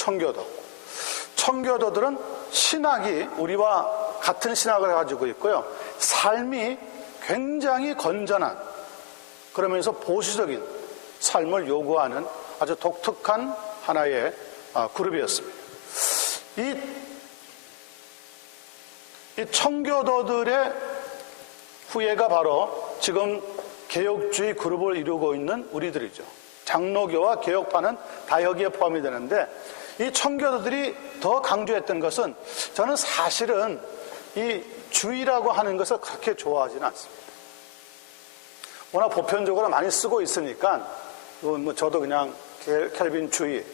청교도들은 신학이 우리와 같은 신학을 가지고 있고요. 삶이 굉장히 건전한, 그러면서 보수적인 삶을 요구하는 아주 독특한 하나의 그룹이었습니다. 이 이 청교도들의 후예가 바로 지금 개혁주의 그룹을 이루고 있는 우리들이죠. 장로교와 개혁파는 다 여기에 포함이 되는데, 이 청교도들이 더 강조했던 것은, 저는 사실은 이 주의라고 하는 것을 그렇게 좋아하지는 않습니다. 워낙 보편적으로 많이 쓰고 있으니까 뭐 저도 그냥 켈빈주의,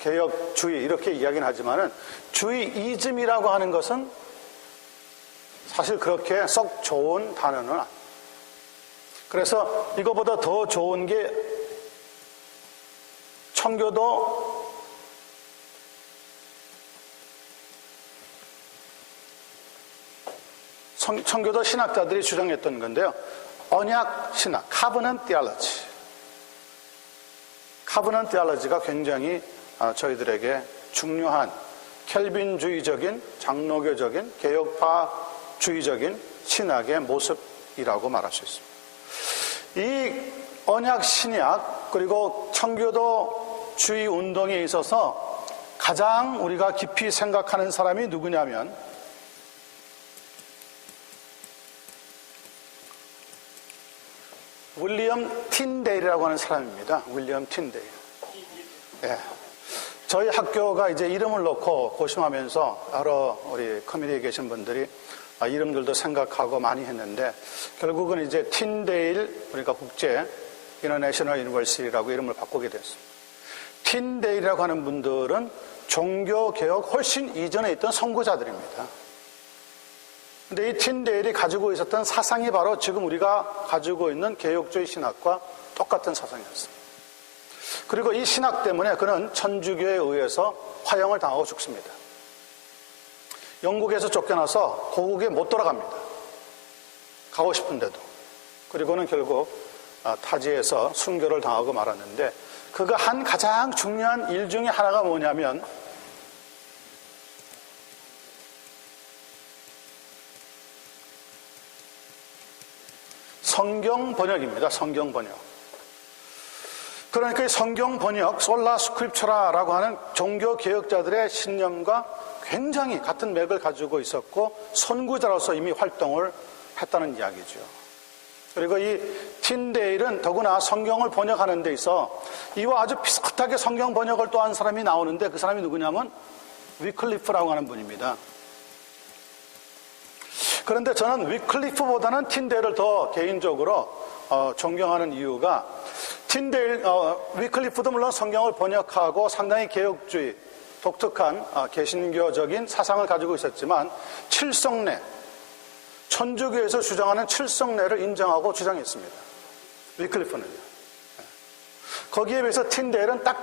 개혁주의 이렇게 이야기는 하지만은, 주의이즘이라고 하는 것은 사실 그렇게 썩 좋은 단어는 아니에요. 그래서 이거보다 더 좋은 게 청교도 신학자들이 주장했던 건데요. 언약 신학, 카버넌트 디알러지. 카버넌트 디알러지가 굉장히 저희들에게 중요한 켈빈주의적인, 장로교적인, 개혁파주의적인 신학의 모습이라고 말할 수 있습니다. 이 언약 신약 그리고 청교도주의 운동에 있어서 가장 우리가 깊이 생각하는 사람이 누구냐면 윌리엄 틴데일이라고 하는 사람입니다. 윌리엄 틴데일. 예. 저희 학교가 이제 이름을 놓고 고심하면서 여러 우리 커뮤니티에 계신 분들이 이름들도 생각하고 많이 했는데, 결국은 이제 틴데일, 그러니까 국제 인터내셔널 유니버시티라고 이름을 바꾸게 됐습니다. 틴데일이라고 하는 분들은 종교개혁 훨씬 이전에 있던 선구자들입니다. 근데 이 틴데일이 가지고 있었던 사상이 바로 지금 우리가 가지고 있는 개혁주의 신학과 똑같은 사상이었습니다. 그리고 이 신학 때문에 그는 천주교에 의해서 화형을 당하고 죽습니다. 영국에서 쫓겨나서 고국에 못 돌아갑니다. 가고 싶은데도. 그리고는 결국 타지에서 순교를 당하고 말았는데, 그가 한 가장 중요한 일 중에 하나가 뭐냐면 성경 번역입니다. 성경 번역. 그러니까 이 성경 번역, 솔라 스크립처라라고 하는 종교 개혁자들의 신념과 굉장히 같은 맥을 가지고 있었고 선구자로서 이미 활동을 했다는 이야기죠. 그리고 이 틴데일은 더구나 성경을 번역하는 데 있어 이와 아주 비슷하게 성경 번역을 또 한 사람이 나오는데, 그 사람이 누구냐면 위클리프라고 하는 분입니다. 그런데 저는 위클리프보다는 틴데일을 더 개인적으로 존경하는 이유가, 위클리프도 물론 성경을 번역하고 상당히 개혁주의, 독특한 개신교적인 사상을 가지고 있었지만 칠성례, 천주교에서 주장하는 칠성례를 인정하고 주장했습니다. 위클리프는요. 거기에 비해서 틴데일은 딱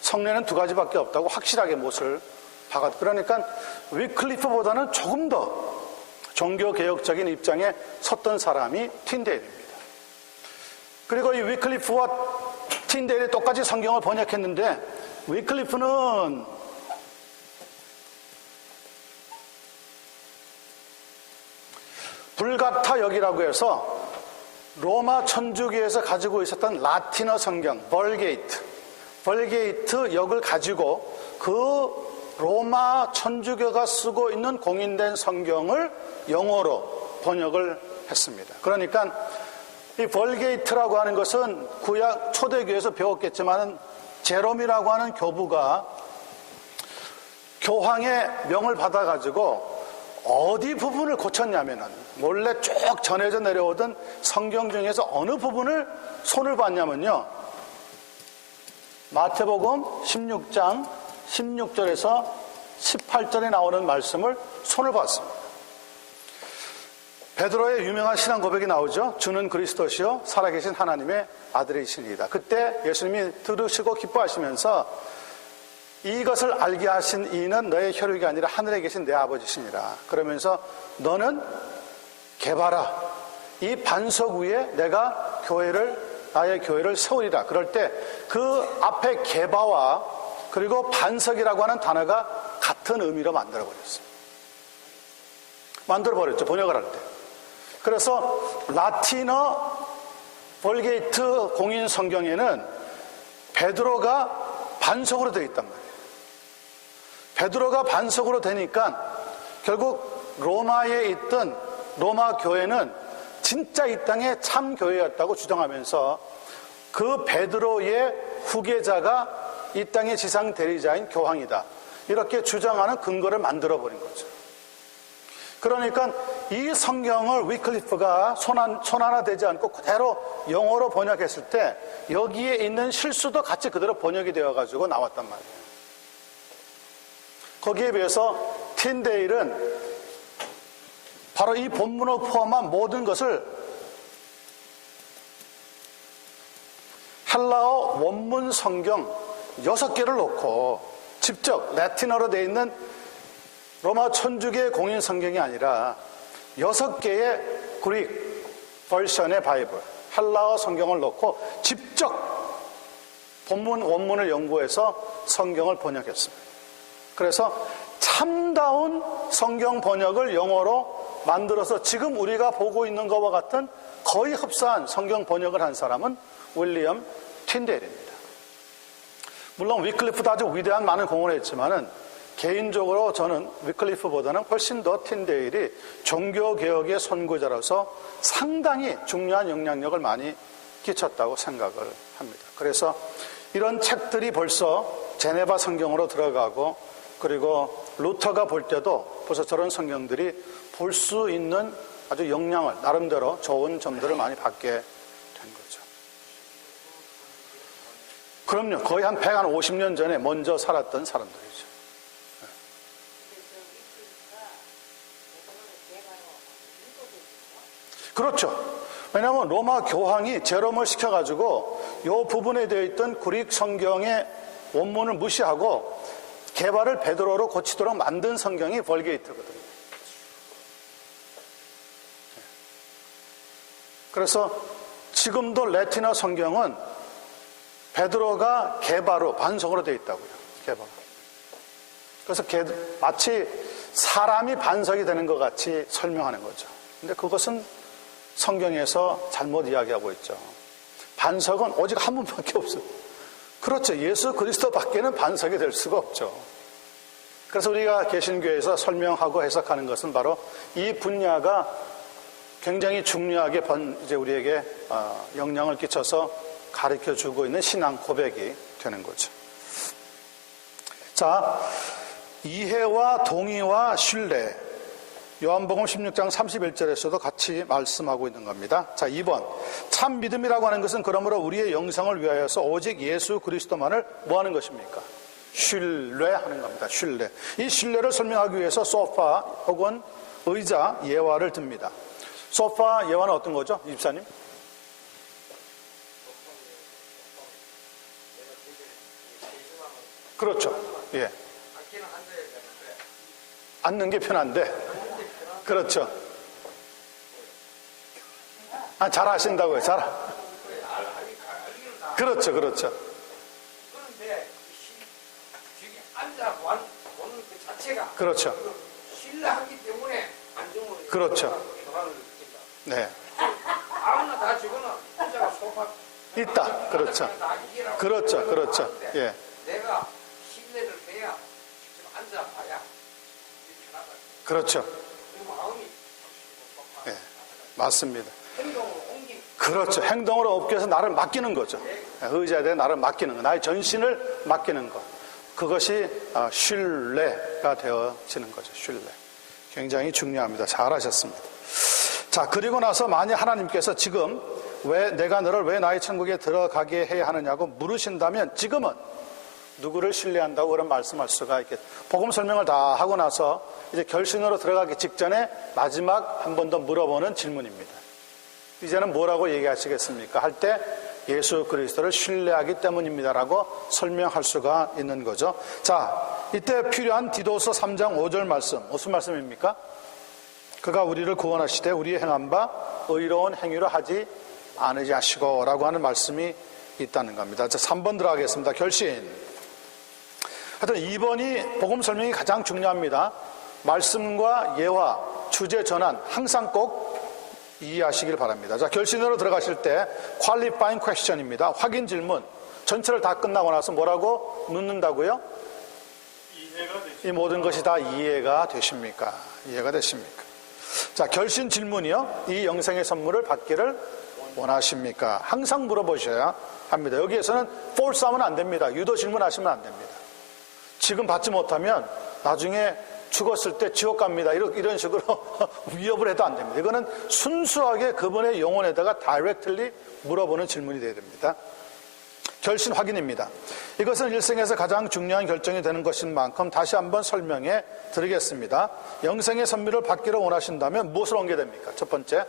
성례는 두 가지밖에 없다고 확실하게 못을 박았다. 그러니까 위클리프보다는 조금 더 종교개혁적인 입장에 섰던 사람이 틴데일입니다. 그리고 이 위클리프와 틴데일이 똑같이 성경을 번역했는데, 위클리프는 불가타 역이라고 해서 로마 천주교에서 가지고 있었던 라틴어 성경, 벌게이트 역을 가지고 그 로마 천주교가 쓰고 있는 공인된 성경을 영어로 번역을 했습니다. 그러니까 이 벌게이트라고 하는 것은 구약 초대교회에서 배웠겠지만 제롬이라고 하는 교부가 교황의 명을 받아가지고 어디 부분을 고쳤냐면은 원래 쭉 전해져 내려오던 성경 중에서 어느 부분을 손을 봤냐면요, 마태복음 16장 16절에서 18절에 나오는 말씀을 손을 봤습니다. 베드로의 유명한 신앙 고백이 나오죠. 주는 그리스도시요 살아계신 하나님의 아들이시니이다. 그때 예수님이 들으시고 기뻐하시면서 이것을 알게 하신 이는 너의 혈육이 아니라 하늘에 계신 내 아버지시니라. 그러면서 너는 개바라, 이 반석 위에 내가 나의 교회를 세우리라. 그럴 때 그 앞에 개바와 그리고 반석이라고 하는 단어가 같은 의미로 만들어버렸죠. 번역을 할 때. 그래서 라틴어 벌게이트 공인 성경에는 베드로가 반석으로 되어 있단 말이에요. 베드로가 반석으로 되니까 결국 로마에 있던 로마 교회는 진짜 이 땅의 참 교회였다고 주장하면서 그 베드로의 후계자가 이 땅의 지상 대리자인 교황이다. 이렇게 주장하는 근거를 만들어버린 거죠. 그러니까 이 성경을 위클리프가 손 하나 대지 않고 그대로 영어로 번역했을 때 여기에 있는 실수도 같이 그대로 번역이 되어가지고 나왔단 말이에요. 거기에 비해서 틴데일은 바로 이 본문을 포함한 모든 것을 헬라어 원문 성경 6개를 놓고 직접 라틴어로 되어 있는 로마 천주교의 공인 성경이 아니라 6개의 그릭 버전의 바이블, 헬라어 성경을 놓고 직접 본문 원문을 연구해서 성경을 번역했습니다. 그래서 참다운 성경 번역을 영어로 만들어서 지금 우리가 보고 있는 것과 같은 거의 흡사한 성경 번역을 한 사람은 윌리엄 틴데일입니다. 물론 위클리프도 아주 위대한 많은 공헌을 했지만은 개인적으로 저는 위클리프보다는 훨씬 더 틴데일이 종교개혁의 선구자로서 상당히 중요한 영향력을 많이 끼쳤다고 생각을 합니다. 그래서 이런 책들이 벌써 제네바 성경으로 들어가고 그리고 루터가 볼 때도 벌써 저런 성경들이 볼 수 있는 아주 영향을 나름대로 좋은 점들을 많이 받게 된 거죠. 그럼요. 거의 한 150년 전에 먼저 살았던 사람들이죠. 그렇죠. 왜냐하면 로마 교황이 제롬을 시켜가지고 이 부분에 되어 있던 그릭 성경의 원문을 무시하고 개발을 베드로로 고치도록 만든 성경이 벌게이트거든요. 그래서 지금도 라틴어 성경은 베드로가 개바로 반성으로 되어 있다고요. 개바. 그래서 마치 사람이 반석이 되는 것 같이 설명하는 거죠. 근데 그것은 성경에서 잘못 이야기하고 있죠. 반석은 오직 한 분밖에 없어요. 그렇죠. 예수 그리스도밖에는 반석이 될 수가 없죠. 그래서 우리가 개신교에서 설명하고 해석하는 것은 바로 이 분야가 굉장히 중요하게 이제 우리에게 영향을 끼쳐서 가르쳐주고 있는 신앙 고백이 되는 거죠. 자, 이해와 동의와 신뢰. 요한복음 16장 31절에서도 같이 말씀하고 있는 겁니다. 자, 2번. 참 믿음이라고 하는 것은 그러므로 우리의 영생을 위하여서 오직 예수 그리스도만을 뭐 하는 것입니까? 신뢰하는 겁니다. 신뢰. 이 신뢰를 설명하기 위해서 소파 혹은 의자 예화를 듭니다. 소파 예화는 어떤 거죠? 집사님? 그렇죠. 예. 앉는 게 편한데. 그렇죠. 잘 아신다고요. 그렇죠. 그렇죠. 그런데 저기 앉아 보는 그 자체가 그렇죠. 신뢰하기 때문에 안정을 그렇죠. 변화를 느낀다. 네. 아무나 다 지고는 혼자가 소파 있다. 그렇죠. 그렇죠. 그렇죠. 예. 내가 신뢰를 해야 직접 앉아봐야 편하다. 그렇죠. 그 마음이 예. 맞습니다. 행동으로 옮기는. 그렇죠. 행동으로 업계에서 나를 맡기는 거죠. 의자에 대해 나를 맡기는 거. 나의 전신을 맡기는 것. 그것이 신뢰가 되어지는 거죠. 신뢰. 굉장히 중요합니다. 잘하셨습니다. 자, 그리고 나서 만약 하나님께서 지금 내가 너를 왜 나의 천국에 들어가게 해야 하느냐고 물으신다면 지금은 누구를 신뢰한다고 그런 말씀할 수가 있겠죠. 복음 설명을 다 하고 나서 이제 결신으로 들어가기 직전에 마지막 한 번 더 물어보는 질문입니다. 이제는 뭐라고 얘기하시겠습니까? 할 때 예수 그리스도를 신뢰하기 때문입니다라고 설명할 수가 있는 거죠. 자, 이때 필요한 디도서 3장 5절 말씀, 무슨 말씀입니까? 그가 우리를 구원하시되 우리의 행한 바 의로운 행위로 하지 않으지 하시고 라고 하는 말씀이 있다는 겁니다. 자, 3번 들어가겠습니다. 결신. 하여튼 2번이 복음 설명이 가장 중요합니다. 말씀과 예화, 주제 전환 항상 꼭 이해하시길 바랍니다. 자, 결신으로 들어가실 때 qualifying question입니다. 확인 질문. 전체를 다 끝나고 나서 뭐라고 묻는다고요? 이 모든 것이 다 이해가 되십니까? 이해가 되십니까? 자, 결신 질문이요. 이 영생의 선물을 받기를 원하십니까? 항상 물어보셔야 합니다. 여기에서는 false 하면 안 됩니다. 유도 질문하시면 안 됩니다. 지금 받지 못하면 나중에 죽었을 때 지옥 갑니다. 이런 식으로 위협을 해도 안 됩니다. 이거는 순수하게 그분의 영혼에다가 directly 물어보는 질문이 되어야 됩니다. 결신 확인입니다. 이것은 일생에서 가장 중요한 결정이 되는 것인 만큼 다시 한번 설명해 드리겠습니다. 영생의 선물을 받기를 원하신다면 무엇을 옮겨야 됩니까? 첫 번째,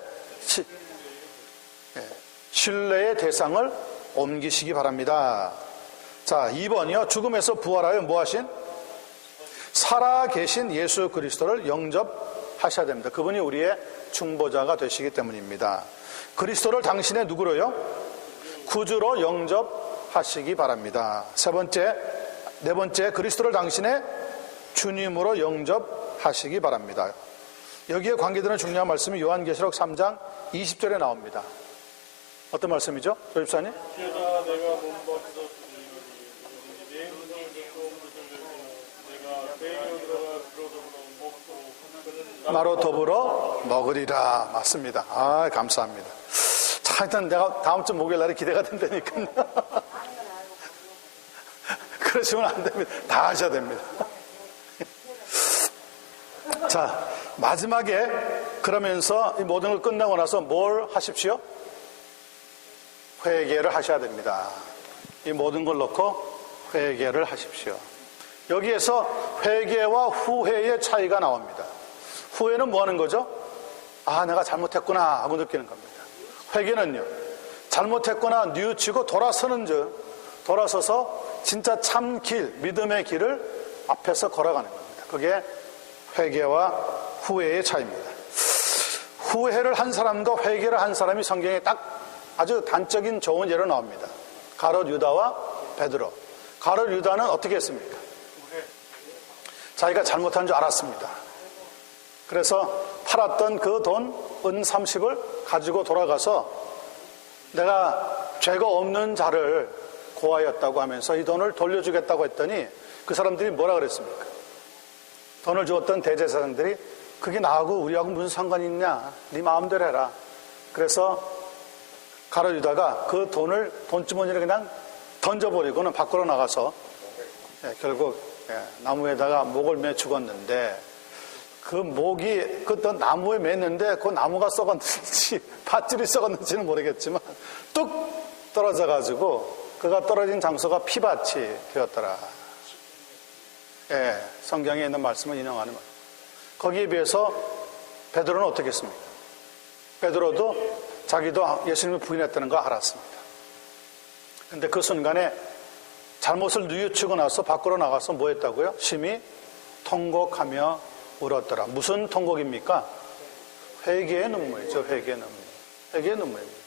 신뢰의 대상을 옮기시기 바랍니다. 자, 2번이요. 죽음에서 부활하여 뭐하신? 살아계신 예수 그리스도를 영접하셔야 됩니다. 그분이 우리의 중보자가 되시기 때문입니다. 그리스도를 당신의 누구로요? 구주로 영접하시기 바랍니다. 네 번째, 그리스도를 당신의 주님으로 영접하시기 바랍니다. 여기에 관계되는 중요한 말씀이 요한계시록 3장 20절에 나옵니다. 어떤 말씀이죠? 조집사님? 나로 더불어 먹으리라. 맞습니다. 아, 감사합니다. 자, 하여튼 내가 다음 주 목요일 날에 기대가 된다니까요. 그러시면 안 됩니다. 다 하셔야 됩니다. 자, 마지막에 그러면서 이 모든 걸 끝나고 나서 뭘 하십시오? 회개를 하셔야 됩니다. 이 모든 걸 놓고 회개를 하십시오. 여기에서 회개와 후회의 차이가 나옵니다. 후회는 뭐 하는 거죠? 아, 내가 잘못했구나 하고 느끼는 겁니다. 회개는요, 잘못했구나 뉘우치고 돌아서서 진짜 참 길, 믿음의 길을 앞에서 걸어가는 겁니다. 그게 회개와 후회의 차이입니다. 후회를 한 사람과 회개를 한 사람이 성경에 딱 아주 단적인 좋은 예로 나옵니다. 가롯 유다와 베드로. 가롯 유다는 어떻게 했습니까? 자기가 잘못한 줄 알았습니다. 그래서 팔았던 그 돈, 은 30을 가지고 돌아가서 내가 죄가 없는 자를 고하였다고 하면서 이 돈을 돌려주겠다고 했더니 그 사람들이 뭐라 그랬습니까? 돈을 주었던 대제사장들이 그게 나하고 우리하고 무슨 상관이 있냐? 네 마음대로 해라. 그래서 가롯 유다가 그 돈을 돈주머니를 그냥 던져버리고는 밖으로 나가서 결국 나무에다가 목을 매 죽었는데 그 목이 그 나무에 맸는데 그 나무가 썩었는지 밧줄이 썩었는지는 모르겠지만 뚝 떨어져 가지고 그가 떨어진 장소가 피밭이 되었더라. 성경에 있는 말씀을 인용하는 말. 거기에 비해서 베드로는 어떻게 했습니까? 베드로도 자기도 예수님을 부인했다는 걸 알았습니다. 그런데 그 순간에 잘못을 뉘우치고 나서 밖으로 나가서 뭐 했다고요? 심히 통곡하며 울었더라. 무슨 통곡입니까? 회개의 눈물이죠. 회개의 눈물. 회개의 눈물입니다.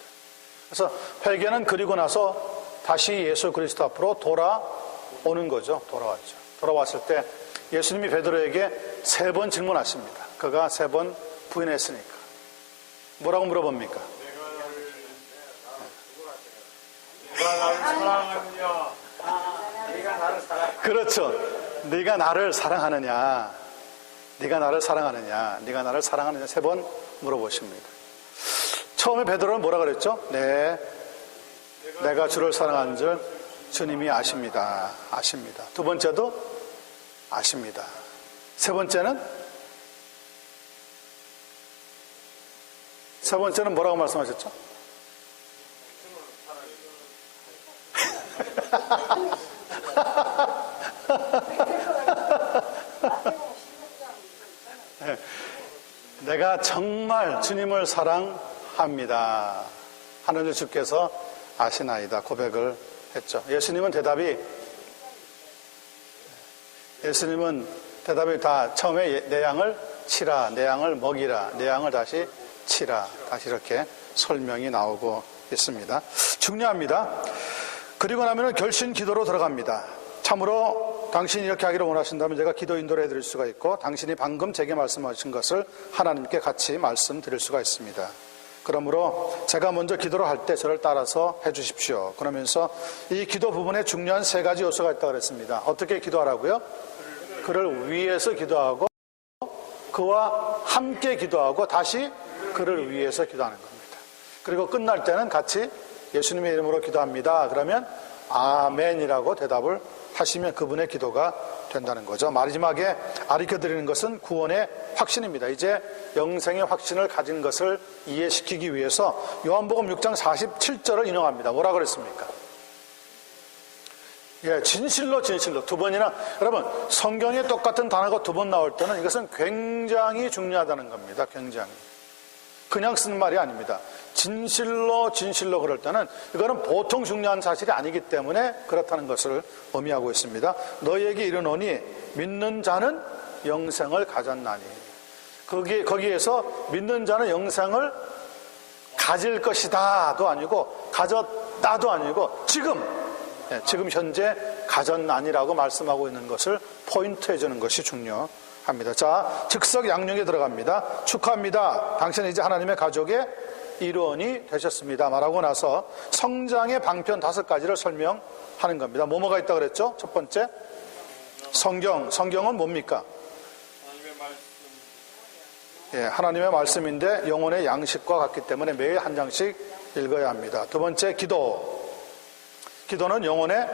그래서 회개는 그리고 나서 다시 예수 그리스도 앞으로 돌아오는 거죠. 돌아왔죠. 돌아왔을 때 예수님이 베드로에게 3번 질문하십니다. 그가 3번 부인했으니까. 뭐라고 물어봅니까? 네가 나를 사랑하느냐? 네가 나를 사랑해. 그렇죠. 네가 나를 사랑하느냐? 네가 나를 사랑하느냐? 네가 나를 사랑하느냐? 3번 물어보십니다. 처음에 베드로는 뭐라 그랬죠? 네, 내가 주를 사랑한 줄 주님이 아십니다. 아십니다. 두 번째도 아십니다. 세 번째는 뭐라고 말씀하셨죠? 네. 내가 정말 주님을 사랑합니다. 하늘의 주께서 아시나이다 고백을 했죠. 예수님은 대답이 다 처음에 내 양을 치라, 내 양을 먹이라, 내 양을 다시 치라, 다시 이렇게 설명이 나오고 있습니다. 중요합니다. 그리고 나면 결신 기도로 들어갑니다. 참으로 당신이 이렇게 하기를 원하신다면 제가 기도 인도를 해드릴 수가 있고 당신이 방금 제게 말씀하신 것을 하나님께 같이 말씀드릴 수가 있습니다. 그러므로 제가 먼저 기도를 할 때 저를 따라서 해주십시오. 그러면서 이 기도 부분에 중요한 3가지 요소가 있다고 그랬습니다. 어떻게 기도하라고요? 그를 위해서 기도하고 그와 함께 기도하고 다시 그를 위해서 기도하는 겁니다. 그리고 끝날 때는 같이 예수님의 이름으로 기도합니다. 그러면 아멘이라고 대답을 하시면 그분의 기도가 된다는 거죠. 마지막에 가르쳐드리는 것은 구원의 확신입니다. 이제 영생의 확신을 가진 것을 이해시키기 위해서 요한복음 6장 47절을 인용합니다. 뭐라 그랬습니까? 예, 진실로 두 번이나. 여러분, 성경에 똑같은 단어가 두 번 나올 때는 이것은 굉장히 중요하다는 겁니다. 굉장히. 그냥 쓰는 말이 아닙니다. 진실로 그럴 때는 이거는 보통 중요한 사실이 아니기 때문에 그렇다는 것을 의미하고 있습니다. 너희에게 이르노니 믿는 자는 영생을 가졌나니. 거기에서 믿는 자는 영생을 가질 것이다도 아니고 가졌다도 아니고 지금 현재 가졌나니라고 말씀하고 있는 것을 포인트해 주는 것이 중요합니다. 자, 즉석 양육에 들어갑니다. 축하합니다. 당신은 이제 하나님의 가족의 일원이 되셨습니다. 말하고 나서 성장의 방편 5가지를 설명하는 겁니다. 뭐가 있다 그랬죠? 첫 번째, 성경은 뭡니까? 하나님의 말씀인데 영혼의 양식과 같기 때문에 매일 한 장씩 읽어야 합니다. 두 번째, 기도는 영혼의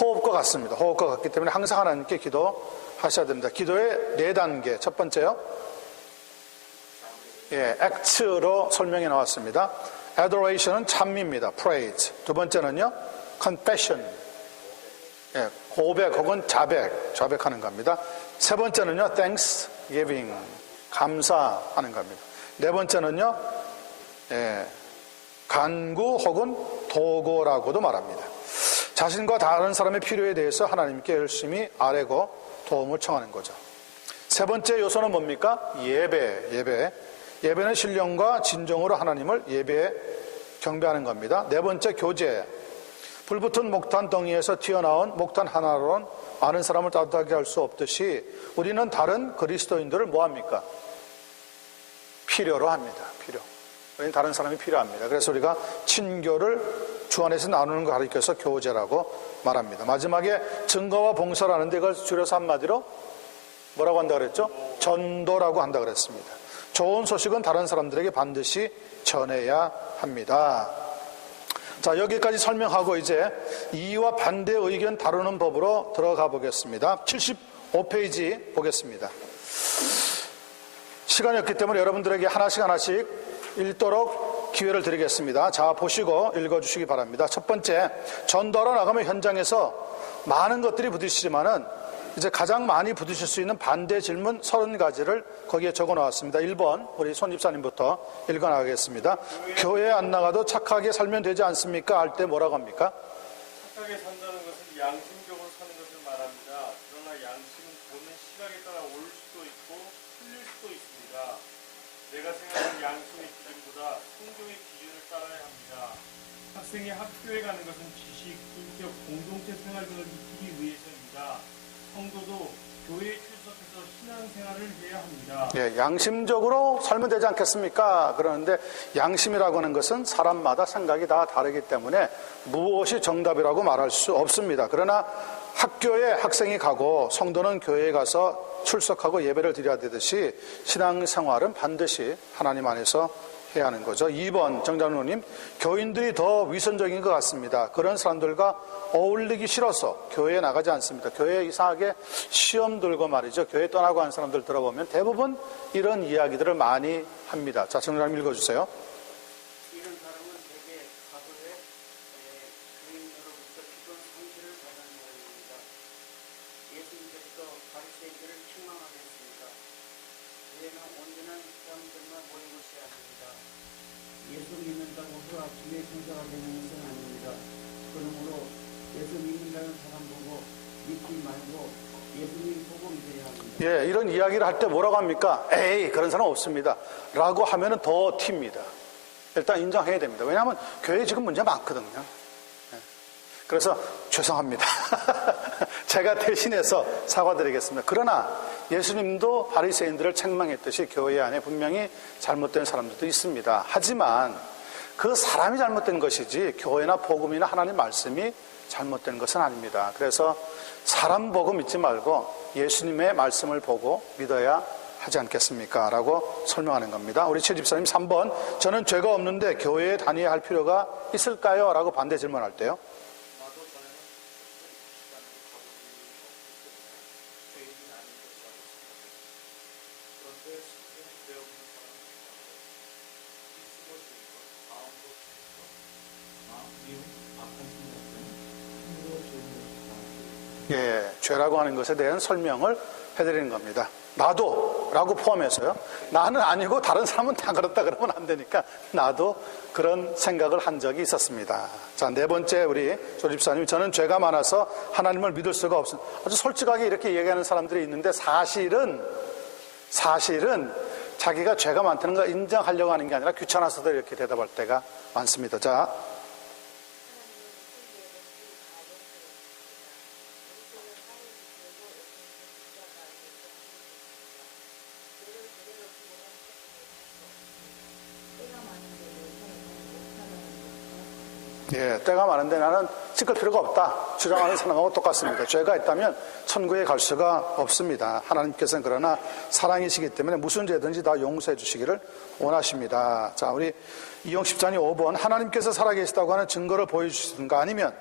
호흡과 같습니다. 호흡과 같기 때문에 항상 하나님께 기도하셔야 됩니다. 기도의 4단계. 첫 번째요, act로 설명이 나왔습니다. adoration은 찬미입니다. praise. 두 번째는요, confession. 고백 혹은 자백하는 겁니다. 세 번째는요, thanksgiving. 감사하는 겁니다. 네 번째는요, 간구 혹은 도고라고도 말합니다. 자신과 다른 사람의 필요에 대해서 하나님께 열심히 아뢰고 도움을 청하는 거죠. 세 번째 요소는 뭡니까? 예배는 신령과 진정으로 하나님을 경배하는 겁니다. 네 번째, 교제. 불붙은 목탄 덩이에서 튀어나온 목탄 하나로는 아는 사람을 따뜻하게 할 수 없듯이 우리는 다른 그리스도인들을 뭐합니까? 필요로 합니다. 우리는 다른 사람이 필요합니다. 그래서 우리가 친교를 주 안에서 나누는 걸 가리켜서 교제라고 말합니다. 마지막에 증거와 봉사라는데 이걸 줄여서 한마디로 뭐라고 한다 그랬죠? 전도라고 한다 그랬습니다. 좋은 소식은 다른 사람들에게 반드시 전해야 합니다. 자, 여기까지 설명하고 이제 이와 반대 의견 다루는 법으로 들어가 보겠습니다. 75페이지 보겠습니다. 시간이 없기 때문에 여러분들에게 하나씩 읽도록 기회를 드리겠습니다. 자, 보시고 읽어주시기 바랍니다. 첫 번째, 전도하러 나가면 현장에서 많은 것들이 부딪히지만은 이제 가장 많이 부딪힐 수 있는 반대 질문 30가지를 거기에 적어 놓았습니다. 1번, 우리 손 집사님부터 읽어 나가겠습니다. 교회 안 나가도 착하게 살면 되지 않습니까? 할 때 뭐라고 합니까? 착하게 산다는 것은 양심적으로 사는 것을 말합니다. 그러나 양심은 보는 시각에 따라 옳을 수도 있고 틀릴 수도 있습니다. 내가 생각하는 양심의 기준보다 성경의 기준을 따라야 합니다. 학생이 학교에 가는 것은 지식, 인격, 공동체 생활 등을 익히기 위해서입니다. 성도도 교회에 출석해서 신앙생활을 해야 합니다. 양심적으로 살면 되지 않겠습니까? 그러는데 양심이라고 하는 것은 사람마다 생각이 다 다르기 때문에 무엇이 정답이라고 말할 수 없습니다. 그러나 학교에 학생이 가고 성도는 교회에 가서 출석하고 예배를 드려야 되듯이 신앙생활은 반드시 하나님 안에서 해야 하는 거죠. 2번, 정장로님, 교인들이 더 위선적인 것 같습니다. 그런 사람들과 어울리기 싫어서 교회에 나가지 않습니다. 교회에 이상하게 시험 들고 말이죠. 교회 떠나고 하는 사람들 들어보면 대부분 이런 이야기들을 많이 합니다. 자, 정장님 읽어주세요. 이런 사람은 대개 과거에 교인으로부터 기존 상실을 받은 모양입니다. 예수님께서 바리새인들을 책망하셨습니다. 교회는 온전한 사람들만 모인 것이 아닙니다. 예수 믿는다고 그 아침에 성사가 되는 것은 아닙니다. 그러므로 예수 믿는다는 사람 보고 믿지 말고 예수님 보고 믿어야 합니다. 이런 이야기를 할 때 뭐라고 합니까? 에이, 그런 사람 없습니다. 라고 하면은 더 튑니다. 일단 인정해야 됩니다. 왜냐하면 교회에 지금 문제 많거든요. 그래서 죄송합니다. 제가 대신해서 사과드리겠습니다. 그러나 예수님도 바리새인들을 책망했듯이 교회 안에 분명히 잘못된 사람들도 있습니다. 하지만 그 사람이 잘못된 것이지 교회나 복음이나 하나님 말씀이 잘못된 것은 아닙니다. 그래서 사람 보고 믿지 말고 예수님의 말씀을 보고 믿어야 하지 않겠습니까? 라고 설명하는 겁니다. 우리 최 집사님 3번, 저는 죄가 없는데 교회에 다녀야 할 필요가 있을까요? 라고 반대 질문할 때요. 예, 죄라고 하는 것에 대한 설명을 해드리는 겁니다. 나도 라고 포함해서요. 나는 아니고 다른 사람은 다 그렇다 그러면 안 되니까 나도 그런 생각을 한 적이 있었습니다. 자, 네 번째 우리 조집사님, 저는 죄가 많아서 하나님을 믿을 수가 없습니다. 아주 솔직하게 이렇게 얘기하는 사람들이 있는데 사실은 자기가 죄가 많다는 걸 인정하려고 하는 게 아니라 귀찮아서도 이렇게 대답할 때가 많습니다. 자, 예, 때가 많은데 나는 찍을 필요가 없다 주장하는 사람하고 똑같습니다. 죄가 있다면 천국에 갈 수가 없습니다. 하나님께서는 그러나 사랑이시기 때문에 무슨 죄든지 다 용서해 주시기를 원하십니다. 자, 우리 이용십자님 5번, 하나님께서 살아계시다고 하는 증거를 보여주시든가 아니면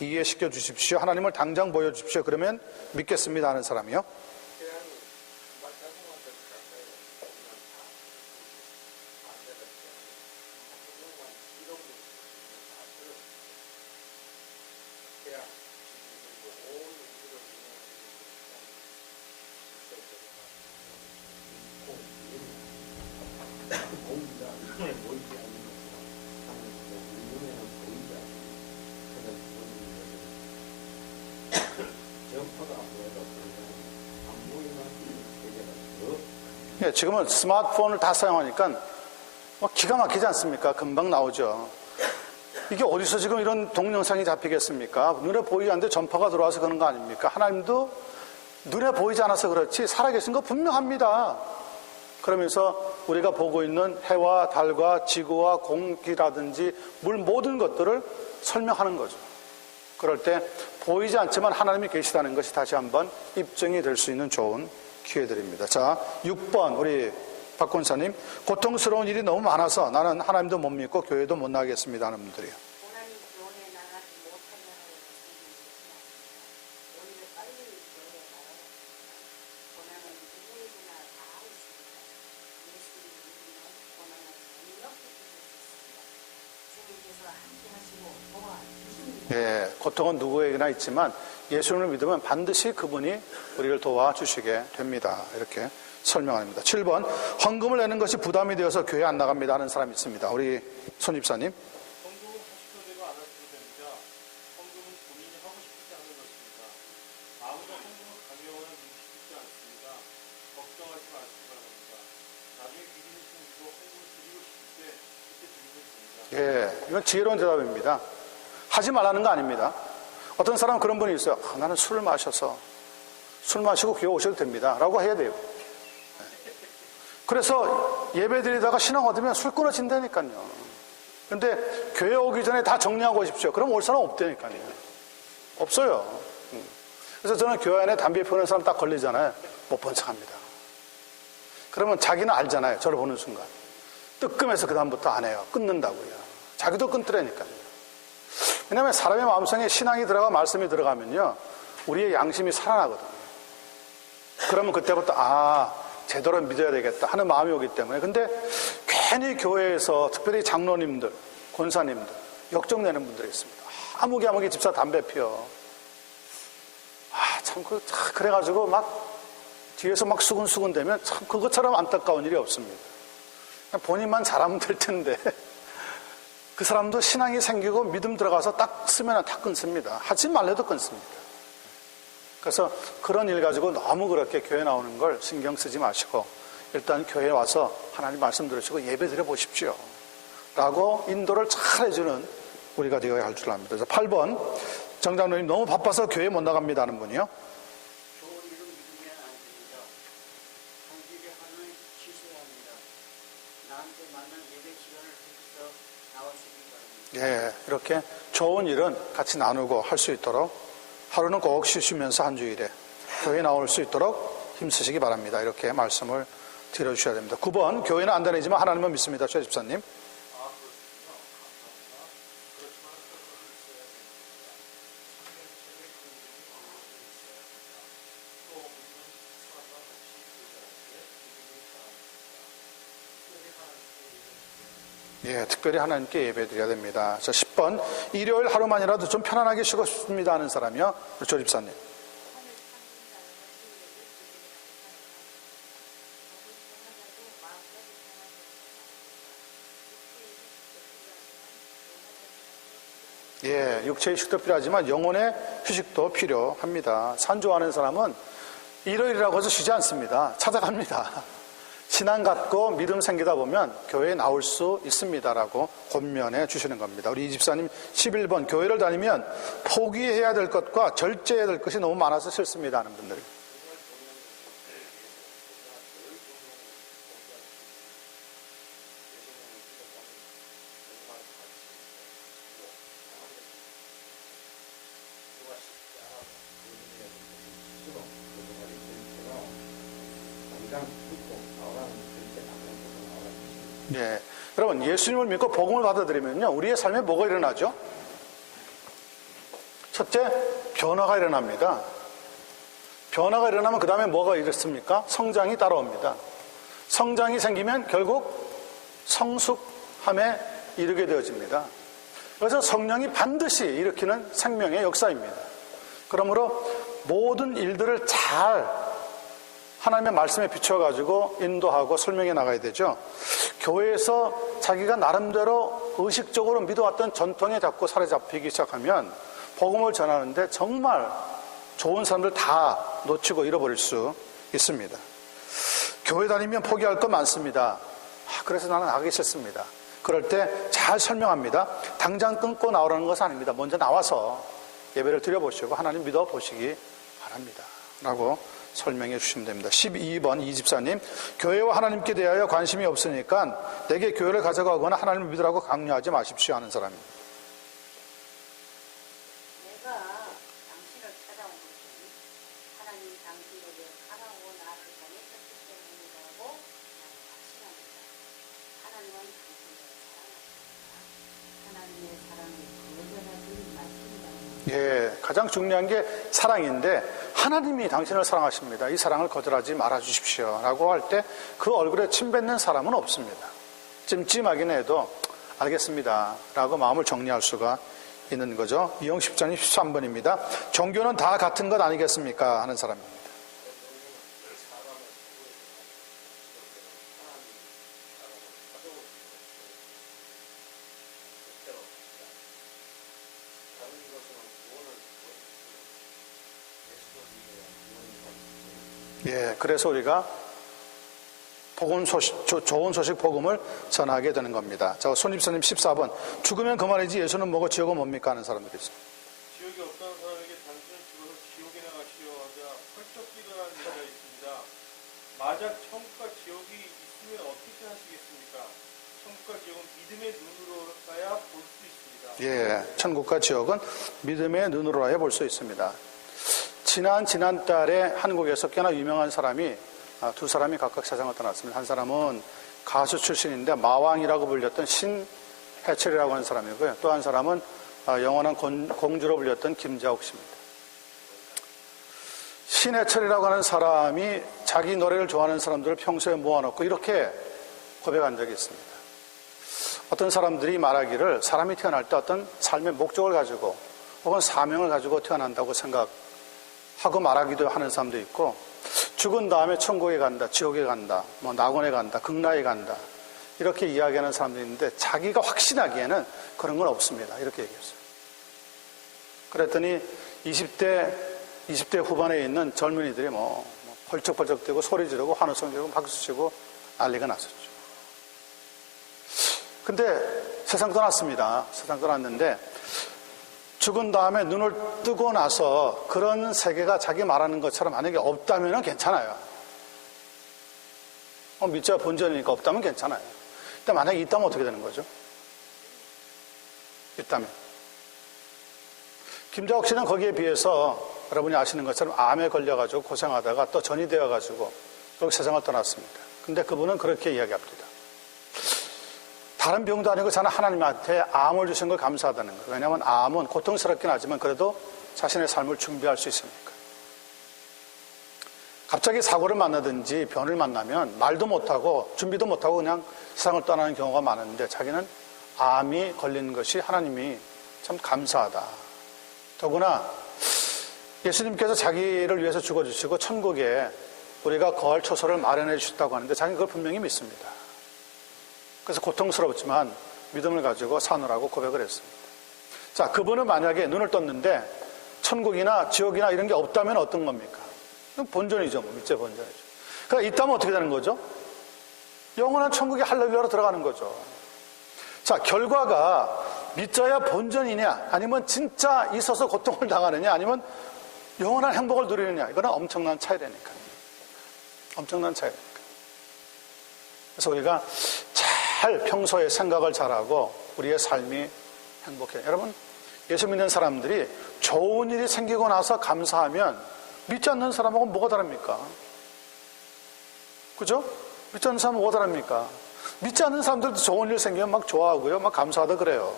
이해시켜 주십시오. 하나님을 당장 보여주십시오. 그러면 믿겠습니다 하는 사람이요. 예, 지금은 스마트폰을 다 사용하니까 기가 막히지 않습니까? 금방 나오죠. 이게 어디서 지금 이런 동영상이 잡히겠습니까? 눈에 보이지 않는데 전파가 들어와서 그런 거 아닙니까? 하나님도 눈에 보이지 않아서 그렇지 살아계신 거 분명합니다. 그러면서 우리가 보고 있는 해와 달과 지구와 공기라든지 물 모든 것들을 설명하는 거죠. 그럴 때 보이지 않지만 하나님이 계시다는 것이 다시 한번 입증이 될 수 있는 좋은 기회들입니다. 자, 6번 우리 박 권사님, 고통스러운 일이 너무 많아서 나는 하나님도 못 믿고 교회도 못 나가겠습니다 하는 분들이요. 고난이 교회 나가지 못하냐고 오히려 빨리 교회 나가야 고난은 누구에게나 다 있습니다. 예수를 믿으면 고난을 이렇게 이길 수 있습니다. 주님께서 함께 하시고 도와주십니다. 예, 고통은 누구에게나 있지만 예수를 믿으면 반드시 그분이 우리를 도와주시게 됩니다. 이렇게 설명합니다. 7번, 헌금을 내는 것이 부담이 되어서 교회 안 나갑니다 하는 사람이 있습니다. 우리 손 집사님. 헌금은 하셔도 되고 안 하셔도 됩니다. 헌금은 본인이 하고 싶을 때 하는 것입니다. 아무도 헌금을 강요하거나 누르고 싶지 않습니다. 걱정하지 마시기 바랍니다. 나중에 비즈니스 믿고 헌금을 드리고 싶을 때 그때 드리면 됩니다. 예, 이건 지혜로운 대답입니다. 하지 말라는 거 아닙니다. 어떤 사람 그런 분이 있어요. 나는 술을 마셔서 술 마시고 교회 오셔도 됩니다 라고 해야 돼요. 그래서 예배 드리다가 신앙 얻으면 술 끊어진다니까요. 근데 교회 오기 전에 다 정리하고 오십시오. 그럼 올 사람 없다니까요. 없어요. 그래서 저는 교회 안에 담배 피우는 사람 딱 걸리잖아요. 못 본 척합니다. 그러면 자기는 알잖아요. 저를 보는 순간 뜨끔해서 그 다음부터 안 해요. 끊는다고요. 자기도 끊더라니까요. 왜냐하면 사람의 마음속에 신앙이 들어가 말씀이 들어가면요 우리의 양심이 살아나거든요. 그러면 그때부터 제대로 믿어야 되겠다 하는 마음이 오기 때문에. 근데 괜히 교회에서 특별히 장로님들, 권사님들 역정내는 분들이 있습니다. 아무개 집사 담배 피워. 참 그래가지고 막 뒤에서 막 수근수근 되면 참 그것처럼 안타까운 일이 없습니다. 그냥 본인만 잘하면 될 텐데 그 사람도 신앙이 생기고 믿음 들어가서 딱 쓰면 다 끊습니다. 하지 말래도 끊습니다. 그래서 그런 일 가지고 너무 그렇게 교회 나오는 걸 신경 쓰지 마시고 일단 교회에 와서 하나님 말씀 들으시고 예배 드려 보십시오 라고 인도를 잘 해주는 우리가 되어야 할 줄 압니다. 그래서 8번, 정장로님 너무 바빠서 교회 못 나갑니다 하는 분이요. 좋은 일은 믿으면 안 됩니다. 한 주일에 하루는 쉬셔야 합니다. 나한테 맞는 예배 시간을 지켜서 나오시기 바랍니다. 예, 이렇게 좋은 일은 같이 나누고 할 수 있도록 하루는 꼭 쉬시면서 한 주일에 교회 나올 수 있도록 힘쓰시기 바랍니다. 이렇게 말씀을 드려주셔야 됩니다. 9번, 교회는 안 다니지만 하나님은 믿습니다. 최 집사님. 예, 특별히 하나님께 예배드려야 됩니다. 자, 10번, 일요일 하루만이라도 좀 편안하게 쉬고 싶습니다 하는 사람이요. 조 집사님. 예, 육체의 휴식도 필요하지만 영혼의 휴식도 필요합니다. 산조하는 사람은 일요일이라고 해서 쉬지 않습니다. 찾아갑니다. 신앙 갖고 믿음 생기다 보면 교회에 나올 수 있습니다라고 권면해 주시는 겁니다. 우리 이 집사님 11번, 교회를 다니면 포기해야 될 것과 절제해야 될 것이 너무 많아서 싫습니다 하는 분들. 예, 여러분 예수님을 믿고 복음을 받아들이면요 우리의 삶에 뭐가 일어나죠? 첫째, 변화가 일어납니다. 변화가 일어나면 그 다음에 뭐가 일어섭니까? 성장이 따라옵니다. 성장이 생기면 결국 성숙함에 이르게 되어집니다. 그래서 성령이 반드시 일으키는 생명의 역사입니다. 그러므로 모든 일들을 잘 하나님의 말씀에 비춰가지고 인도하고 설명해 나가야 되죠. 교회에서 자기가 나름대로 의식적으로 믿어왔던 전통에 자꾸 사로잡히기 시작하면 복음을 전하는데 정말 좋은 사람들 다 놓치고 잃어버릴 수 있습니다. 교회 다니면 포기할 거 많습니다. 그래서 나는 나가기 싫습니다. 그럴 때 잘 설명합니다. 당장 끊고 나오라는 것은 아닙니다. 먼저 나와서 예배를 드려보시고 하나님 믿어보시기 바랍니다 라고 설명해 주시면 됩니다. 12번 이 집사님, 교회와 하나님께 대하여 관심이 없으니까 내게 교회를 가져가거나 하나님을 믿으라고 강요하지 마십시오 하는 사람입니다. 내가 당신을 찾아온 것은 하나님이 당신에게 하나고 나를 보내셨기 때문이라고 나는 확신합니다. 하나님은 당신을 사랑하십니다. 하나님의 사랑이 거절하지 마십니다. 예, 가장 중요한 게 사랑인데 하나님이 당신을 사랑하십니다. 이 사랑을 거절하지 말아 주십시오 라고 할 때 그 얼굴에 침 뱉는 사람은 없습니다. 찜찜하긴 해도 알겠습니다 라고 마음을 정리할 수가 있는 거죠. 이용 10장이 13번입니다. 종교는 다 같은 것 아니겠습니까 하는 사람입니다. 예, 그래서 우리가 복음 소식, 좋은 소식 복음을 전하게 되는 겁니다. 자, 손입사님 14번. 죽으면 그만이지 예수는 뭐고 지옥은 뭡니까 하는 사람들이 있어요. 지옥이 없다는 사람에게 단순히 죽어서 지옥에 나가시려 하자 펄쩍 뛰어나는 얘기가 있습니다. 만약 천국과 지옥이 있으면 어떻게 하시겠습니까? 천국과 지옥은 믿음의 눈으로라야 볼 수 있습니다. 예, 천국과 지옥은 믿음의 눈으로라야 볼 수 있습니다. 지난달에 한국에서 꽤나 유명한 사람이 두 사람이 각각 세상을 떠났습니다. 한 사람은 가수 출신인데 마왕이라고 불렸던 신해철이라고 하는 사람이고요. 또 한 사람은 영원한 공주로 불렸던 김자옥 씨입니다. 신해철이라고 하는 사람이 자기 노래를 좋아하는 사람들을 평소에 모아놓고 이렇게 고백한 적이 있습니다. 어떤 사람들이 말하기를 사람이 태어날 때 어떤 삶의 목적을 가지고 혹은 사명을 가지고 태어난다고 생각하고 말하기도 하는 사람도 있고 죽은 다음에 천국에 간다, 지옥에 간다, 낙원에 간다, 극락에 간다 이렇게 이야기하는 사람도 있는데 자기가 확신하기에는 그런 건 없습니다. 이렇게 얘기했어요. 그랬더니 20대 후반에 있는 젊은이들이 벌쩍벌쩍 뛰고 소리 지르고 환호성 지르고 박수 치고 난리가 났었죠. 근데 세상 떠났습니다. 세상 떠났는데 죽은 다음에 눈을 뜨고 나서 그런 세계가 자기 말하는 것처럼 만약에 없다면 괜찮아요. 믿자 본전이니까 없다면 괜찮아요. 근데 만약에 있다면 어떻게 되는 거죠? 있다면. 김자옥 씨는 거기에 비해서 여러분이 아시는 것처럼 암에 걸려가지고 고생하다가 또 전이 되어가지고 결국 세상을 떠났습니다. 근데 그분은 그렇게 이야기합니다. 다른 병도 아니고 저는 하나님한테 암을 주신 걸 감사하다는 거예요. 왜냐하면 암은 고통스럽긴 하지만 그래도 자신의 삶을 준비할 수 있으니까. 갑자기 사고를 만나든지 병을 만나면 말도 못하고 준비도 못하고 그냥 세상을 떠나는 경우가 많은데 자기는 암이 걸린 것이 하나님이 참 감사하다. 더구나 예수님께서 자기를 위해서 죽어주시고 천국에 우리가 거할 처소를 마련해 주셨다고 하는데 자기는 그걸 분명히 믿습니다. 그래서 고통스럽지만 믿음을 가지고 사느라고 고백을 했습니다. 자, 그분은 만약에 눈을 떴는데 천국이나 지옥이나 이런 게 없다면 어떤 겁니까? 본전이죠. 밑제 본전이죠. 그러니까 있다면 어떻게 되는 거죠? 영원한 천국에 할렐루야로 들어가는 거죠. 자, 결과가 믿자야 본전이냐 아니면 진짜 있어서 고통을 당하느냐 아니면 영원한 행복을 누리느냐 이거는 엄청난 차이라니까요. 엄청난 차이라니까요. 그래서 우리가 잘 평소에 생각을 잘하고 우리의 삶이 행복해요. 여러분, 예수 믿는 사람들이 좋은 일이 생기고 나서 감사하면 믿지 않는 사람하고 뭐가 다릅니까? 그죠? 믿지 않는 사람은 뭐가 다릅니까? 믿지 않는 사람들도 좋은 일 생기면 막 좋아하고요. 막 감사하다 그래요.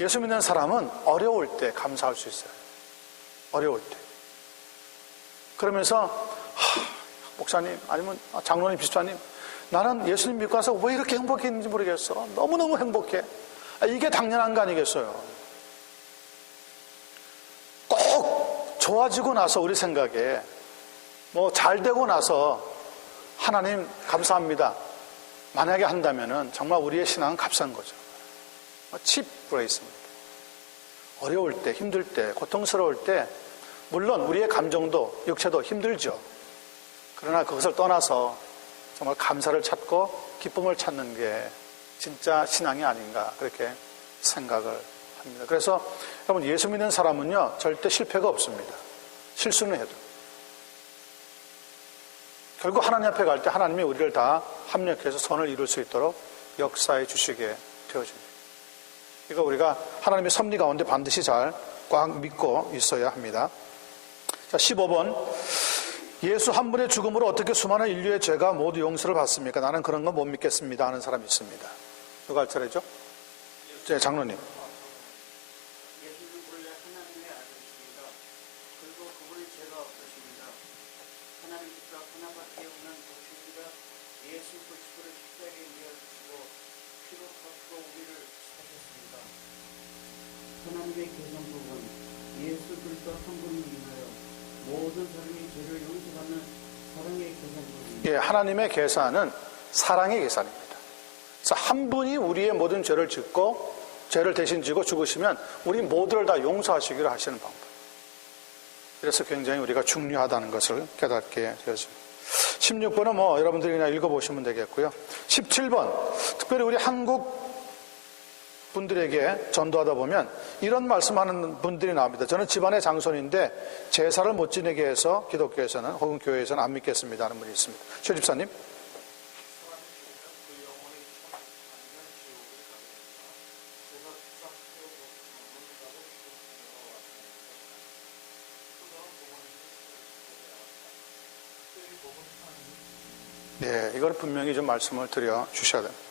예수 믿는 사람은 어려울 때 감사할 수 있어요. 어려울 때. 그러면서 목사님 아니면 장로님, 비서님 나는 예수님 믿고 나서 왜 이렇게 행복했는지 모르겠어. 너무너무 행복해. 이게 당연한 거 아니겠어요? 꼭 좋아지고 나서 우리 생각에 뭐 잘 되고 나서 하나님 감사합니다. 만약에 한다면은 정말 우리의 신앙은 값싼 거죠. 칩 브레이스입니다. 어려울 때, 힘들 때, 고통스러울 때 물론 우리의 감정도 육체도 힘들죠. 그러나 그것을 떠나서 정말 감사를 찾고 기쁨을 찾는 게 진짜 신앙이 아닌가 그렇게 생각을 합니다. 그래서 여러분 예수 믿는 사람은요 절대 실패가 없습니다. 실수는 해도 결국 하나님 앞에 갈 때 하나님이 우리를 다 합력해서 선을 이룰 수 있도록 역사해 주시게 되어집니다. 이거 우리가 하나님의 섭리 가운데 반드시 잘 꽉 믿고 있어야 합니다. 자, 15번 예수 한 분의 죽음으로 어떻게 수많은 인류의 죄가 모두 용서를 받습니까? 나는 그런 건 못 믿겠습니다 하는 사람이 있습니다. 누가 할 차례죠? 네, 장로님. 예수는 원래 하나님의 아들이십니다. 그리고 그분의 죄가 없으십니다. 하나님께서 하나밖에 없는 독생자 예수 그리스도를 십자가에 내어주시고 피로 값으로 우리를 사셨습니다. 하나님의 계산법은 예수 그리스도 한 분을 인하여 모든 사람이 죄를 용서받는 사랑의 계산법입니다. 예, 하나님의 계산은 사랑의 계산입니다. 그래서 한 분이 우리의 모든 죄를 짓고 죄를 대신 지고 죽으시면 우리 모두를 다 용서하시기로 하시는 방법. 그래서 굉장히 우리가 중요하다는 것을 깨닫게 되었습니다. 16번은 뭐 여러분들이 그냥 읽어보시면 되겠고요. 17번 특별히 우리 한국 분들에게 전도하다 보면 이런 말씀하는 분들이 나옵니다. 저는 집안의 장손인데 제사를 못 지내게 해서 기독교에서는 혹은 교회에서는 안 믿겠습니다 하는 분이 있습니다. 최 집사님. 네, 이걸 분명히 좀 말씀을 드려 주셔야 됩니다.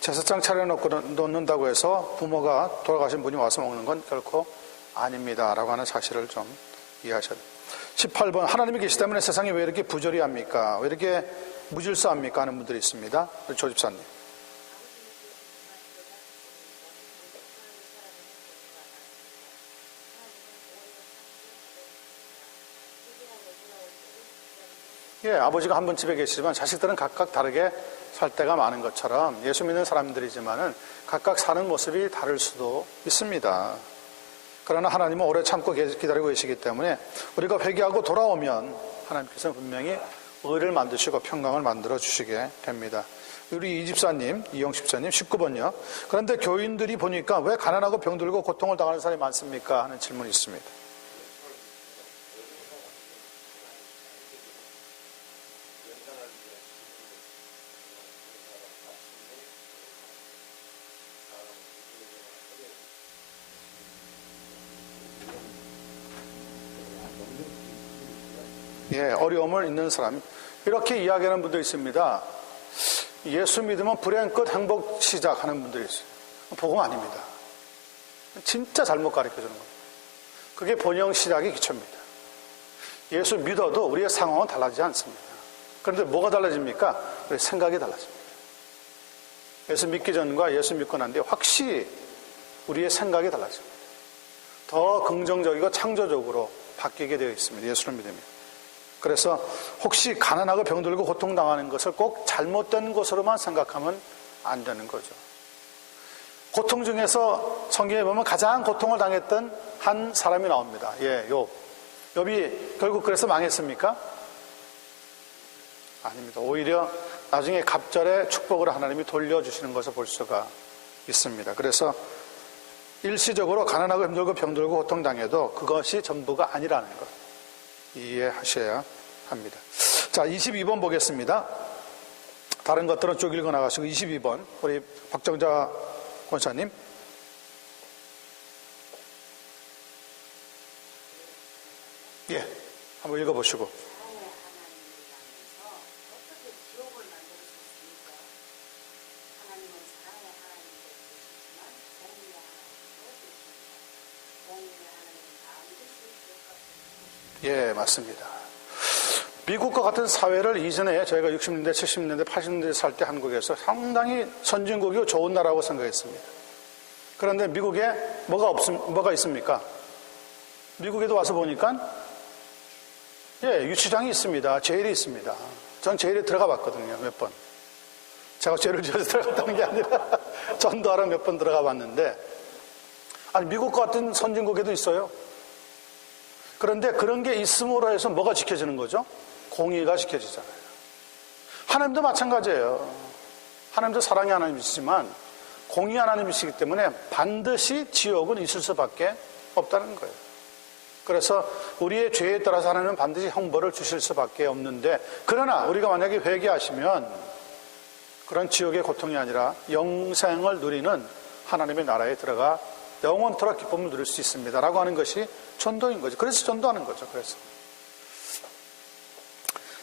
제사장 차려놓고 놓는다고 해서 부모가 돌아가신 분이 와서 먹는 건 결코 아닙니다 라고 하는 사실을 좀 이해하셔야 됩니다. 18번 하나님이 계시 때문에 세상이 왜 이렇게 부조리합니까? 왜 이렇게 무질서합니까? 하는 분들이 있습니다. 조 집사님. 예, 아버지가 한 번 집에 계시지만 자식들은 각각 다르게 살 때가 많은 것처럼 예수 믿는 사람들이지만은 각각 사는 모습이 다를 수도 있습니다. 그러나 하나님은 오래 참고 기다리고 계시기 때문에 우리가 회개하고 돌아오면 하나님께서는 분명히 의를 만드시고 평강을 만들어 주시게 됩니다. 우리 이 집사님, 이영식 집사님 19번요. 그런데 교인들이 보니까 왜 가난하고 병들고 고통을 당하는 사람이 많습니까? 하는 질문이 있습니다. 예, 어려움을 있는 사람. 이렇게 이야기하는 분도 있습니다. 예수 믿으면 불행 끝 행복 시작하는 분들이 있어요. 복음 아닙니다. 진짜 잘못 가르쳐 주는 겁니다. 그게 번영 시작이 기초입니다. 예수 믿어도 우리의 상황은 달라지지 않습니다. 그런데 뭐가 달라집니까? 우리의 생각이 달라집니다. 예수 믿기 전과 예수 믿고 난 뒤에 확실히 우리의 생각이 달라집니다. 더 긍정적이고 창조적으로 바뀌게 되어 있습니다. 예수를 믿으면. 그래서 혹시 가난하고 병들고 고통당하는 것을 꼭 잘못된 것으로만 생각하면 안 되는 거죠. 고통 중에서 성경에 보면 가장 고통을 당했던 한 사람이 나옵니다. 예, 욥. 욥이 결국 그래서 망했습니까? 아닙니다. 오히려 나중에 갑절에 축복으로 하나님이 돌려주시는 것을 볼 수가 있습니다. 그래서 일시적으로 가난하고 힘들고 병들고 고통당해도 그것이 전부가 아니라는 것 이해하셔야 합니다. 자, 22번 보겠습니다. 다른 것들은 쭉 읽어나가시고 22번 우리 박정자 권사님. 예, 한번 읽어보시고. 사랑의 하나님이라면서 어떻게 기록을 만들 수 있습니까? 하나님은 사랑의 하나님도 되시지만 공의의 하나님도 되십니다. 공의의 하나님은 반드시 기록하십니다. 예, 맞습니다. 미국과 같은 사회를 이전에 저희가 60년대, 70년대, 80년대 살 때 한국에서 상당히 선진국이고 좋은 나라라고 생각했습니다. 그런데 미국에 뭐가 있습니까? 미국에도 와서 보니까 예, 유치장이 있습니다. 제일이 있습니다. 전 제일에 들어가 봤거든요. 몇 번. 제가 죄를 지어서 들어갔다는 게 아니라 전도하러 몇 번 들어가 봤는데 아니 미국과 같은 선진국에도 있어요. 그런데 그런 게 있음으로 해서 뭐가 지켜지는 거죠? 공의가 지켜지잖아요. 하나님도 마찬가지예요. 하나님도 사랑의 하나님이시지만 공의 하나님이시기 때문에 반드시 지옥은 있을 수밖에 없다는 거예요. 그래서 우리의 죄에 따라서 하나님은 반드시 형벌을 주실 수밖에 없는데 그러나 우리가 만약에 회개하시면 그런 지옥의 고통이 아니라 영생을 누리는 하나님의 나라에 들어가 영원토록 기쁨을 누릴 수 있습니다. 라고 하는 것이 전도인 거죠. 그래서 전도하는 거죠. 그래서.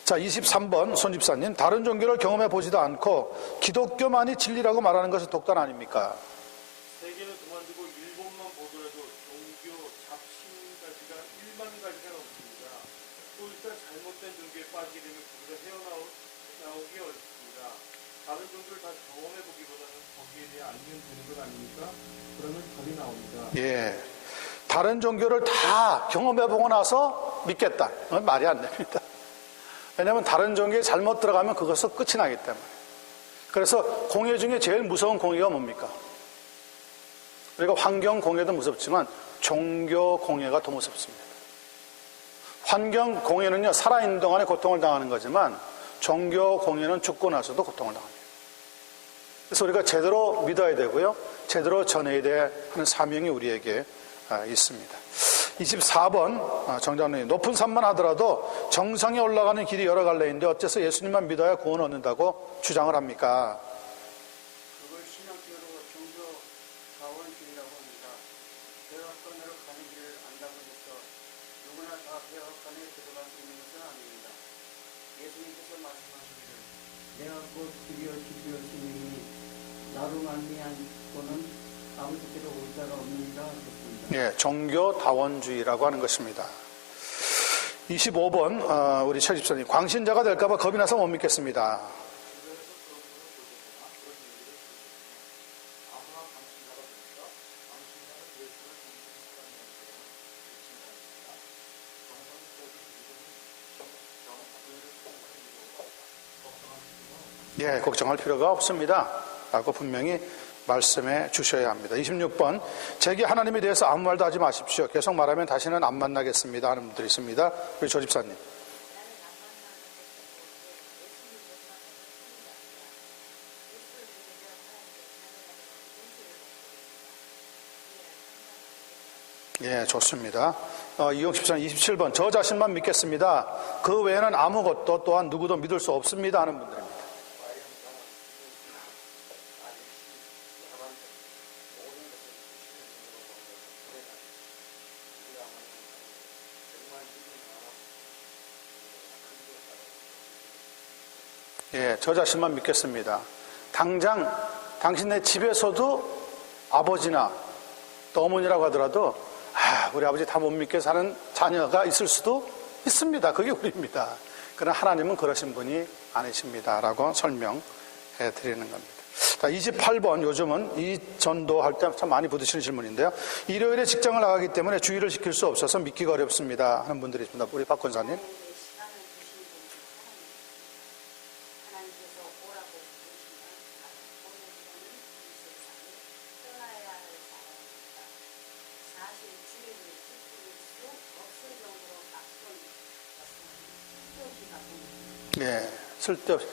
자, 23번 손집사님. 다른 종교를 경험해 보지도 않고 기독교만이 진리라고 말하는 것은 독단 아닙니까? 세계는 그만두고 일본만 보더라도 종교 잡신가지가 1만 가지가 넘습니다. 또 일단 잘못된 종교에 빠지게 되면 거기서 헤어나오기 어렵습니다. 다른 종교를 다 경험해 보기보다는 거기에 대해 알면 되는 것 아닙니까? 그러면 답이 나옵니다. 예. 다른 종교를 다 경험해 보고 나서 믿겠다. 그건 말이 안 됩니다. 왜냐하면 다른 종교에 잘못 들어가면 그것은 끝이 나기 때문에. 그래서 공예 중에 제일 무서운 공예가 뭡니까? 우리가 환경 공예도 무섭지만 종교 공예가 더 무섭습니다. 환경 공예는요, 살아있는 동안에 고통을 당하는 거지만 종교 공예는 죽고 나서도 고통을 당합니다. 그래서 우리가 제대로 믿어야 되고요, 제대로 전해야 돼 하는 사명이 우리에게 있습니다. 24번 정장님. 높은 산만 하더라도 정상에 올라가는 길이 여러 갈래인데 어째서 예수님만 믿어야 구원 얻는다고 주장을 합니까? 그걸 신학교로 종교 자원주의라고 합니다. 백악관으로 가는 길을 안다고 해서 누구나 다 백악관에 들어갈 수 있는 것은 아닙니다. 예수님께서 말씀하시기를 내가 곧 길이요 진리요 생명이니 나로 말미암 고는 아무데도 올 자가 없느니라 하셨습니다. 예, 종교다원주의라고 하는 것입니다. 25번 우리 최 집사님. 광신자가 될까봐 겁이 나서 못 믿겠습니다. 예, 걱정할 필요가 없습니다. 라고 분명히 말씀해 주셔야 합니다. 26번. 제게 하나님에 대해서 아무 말도 하지 마십시오. 계속 말하면 다시는 안 만나겠습니다. 하는 분들이 있습니다. 우리 조 집사님. 예, 좋습니다. 이용식 집사님 27번. 저 자신만 믿겠습니다. 그 외에는 아무것도 또한 누구도 믿을 수 없습니다. 하는 분들입니다. 예, 저 자신만 믿겠습니다. 당장 당신네 집에서도 아버지나 또 어머니라고 하더라도 우리 아버지 다 못 믿게 사는 자녀가 있을 수도 있습니다. 그게 우리입니다. 그러나 하나님은 그러신 분이 아니십니다. 라고 설명해 드리는 겁니다. 자, 28번, 요즘은 이 전도할 때 참 많이 부딪히는 질문인데요. 일요일에 직장을 나가기 때문에 주의를 지킬 수 없어서 믿기가 어렵습니다 하는 분들이 있습니다. 우리 박 권사님. 시간을 주신 분이 하나님께서 오라고 부르시면 오늘부터는 이 세상을 떠나야 할 사람입니다. 사실 주의를 지킬 수 없을 정도로 바쁜 것은 쓸데없이 바쁩니다. 예, 쓸데없이.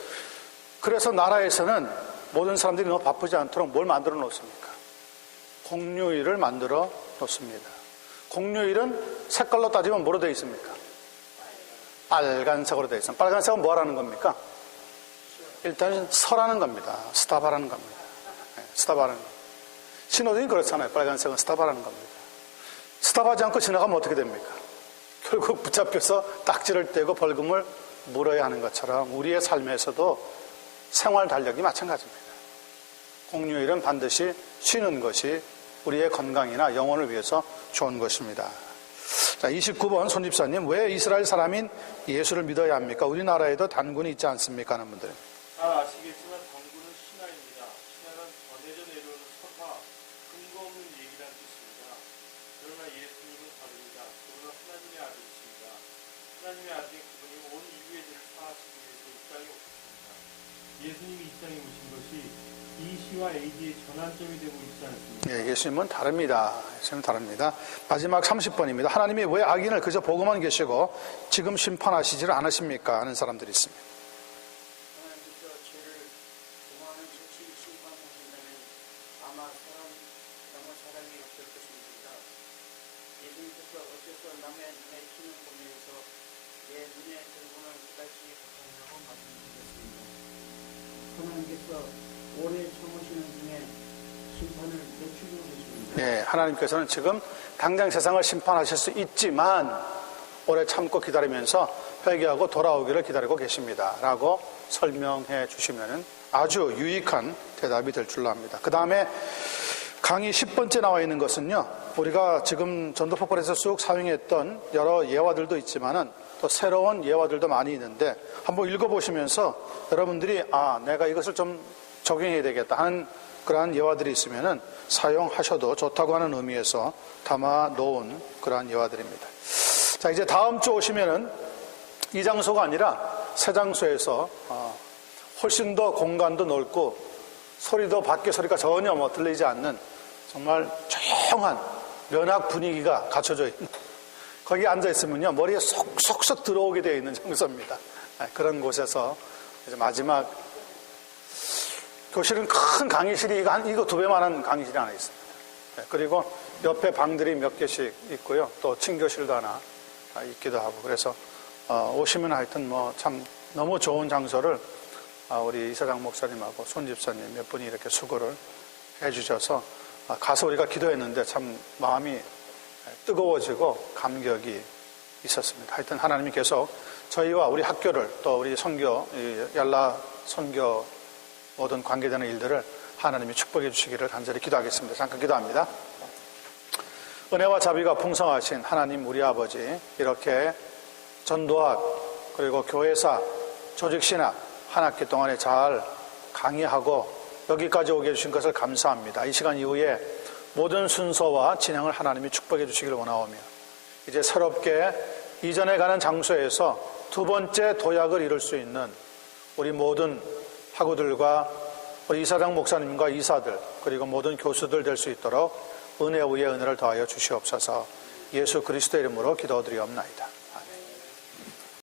그래서 나라에서는 모든 사람들이 너무 바쁘지 않도록 뭘 만들어 놓습니까? 공휴일을 만들어 놓습니다. 공휴일은 색깔로 따지면 뭐로 되어 있습니까? 빨간색으로 되어 있습니다. 빨간색은 뭐 하라는 겁니까? 일단 서라는 겁니다. 스탑하라는 겁니다. 네, 스탑하라는 겁니다. 신호등이 그렇잖아요. 빨간색은 스탑하라는 겁니다. 스탑하지 않고 지나가면 어떻게 됩니까? 결국 붙잡혀서 딱지를 떼고 벌금을 물어야 하는 것처럼 우리의 삶에서도 생활 달력이 마찬가지입니다. 공휴일은 반드시 쉬는 것이 우리의 건강이나 영혼을 위해서 좋은 것입니다. 자, 29번 손집사님, 왜 이스라엘 사람인 예수를 믿어야 합니까? 우리나라에도 단군이 있지 않습니까? 하는 분들. 잘 아시겠지만 단군은 신화입니다. 신화는 전해져 내려오는 서타, 근거 없는 얘기란 뜻입니다. 그러나 예수님은 다릅니다. 그분은 하나님의 아들이십니다. 하나님의 아들인 그분이 온 인류의 죄를 사하시기 위해서 이 땅에 오셨습니다. 예수님이 이 땅에 오신 것이 BC와 AD의 전환점이 되고 있지 않습니까? 예, 예수님은 다릅니다. 예수님은 다릅니다. 마지막 30번입니다. 하나님이 왜 악인을 그저 보고만 계시고 지금 심판하시지를 않으십니까? 하는 사람들이 있습니다. 하나님께서 죄를 공하는 즉시 심판하신다면 아마 정말 사랑이 없을 것입니다. 예수님께서 어째서 남의 눈에 티는 보면서 내 눈에 들고는 그다지 못한다고 말씀하셨습니다. 하나님께서 오래 참으시는 중에 심판을 늦추고 계십니다. 예, 하나님께서는 지금 당장 세상을 심판하실 수 있지만 오래 참고 기다리면서 회개하고 돌아오기를 기다리고 계십니다. 라고 설명해 주시면 아주 유익한 대답이 될 줄로 압니다. 그 다음에 강의 10번째 나와 있는 것은요, 우리가 지금 전도폭발에서 쑥 사용했던 여러 예화들도 있지만은 또 새로운 예화들도 많이 있는데 한번 읽어보시면서 여러분들이 내가 이것을 좀 적용해야 되겠다 하는 그러한 예화들이 있으면은 사용하셔도 좋다고 하는 의미에서 담아 놓은 그러한 예화들입니다. 자, 이제 다음 주 오시면은 이 장소가 아니라 새 장소에서 훨씬 더 공간도 넓고 소리도 밖에 소리가 전혀 들리지 않는 정말 조용한 면학 분위기가 갖춰져 있는, 거기 앉아 있으면요 머리에 쏙쏙쏙 들어오게 되어 있는 장소입니다. 그런 곳에서 이제 마지막 교실은 큰 강의실이 이거 2배만한 강의실이 하나 있습니다. 그리고 옆에 방들이 몇 개씩 있고요. 또 친교실도 하나 있기도 하고. 그래서 오시면 하여튼 참 너무 좋은 장소를 우리 이사장 목사님하고 손 집사님 몇 분이 이렇게 수고를 해주셔서 가서 우리가 기도했는데 참 마음이 뜨거워지고 감격이 있었습니다. 하여튼 하나님이 계속 저희와 우리 학교를 또 우리 선교, 얄라 선교 모든 관계되는 일들을 하나님이 축복해 주시기를 간절히 기도하겠습니다. 잠깐 기도합니다. 은혜와 자비가 풍성하신 하나님 우리 아버지, 이렇게 전도학 그리고 교회사, 조직신학 한 학기 동안에 잘 강의하고 여기까지 오게 해주신 것을 감사합니다. 이 시간 이후에 모든 순서와 진행을 하나님이 축복해 주시기를 원하오며 이제 새롭게 이전에 가는 장소에서 두 번째 도약을 이룰 수 있는 우리 모든 학우들과 우리 이사장 목사님과 이사들 그리고 모든 교수들 될 수 있도록 은혜 위에 은혜를 더하여 주시옵소서. 예수 그리스도의 이름으로 기도드리옵나이다.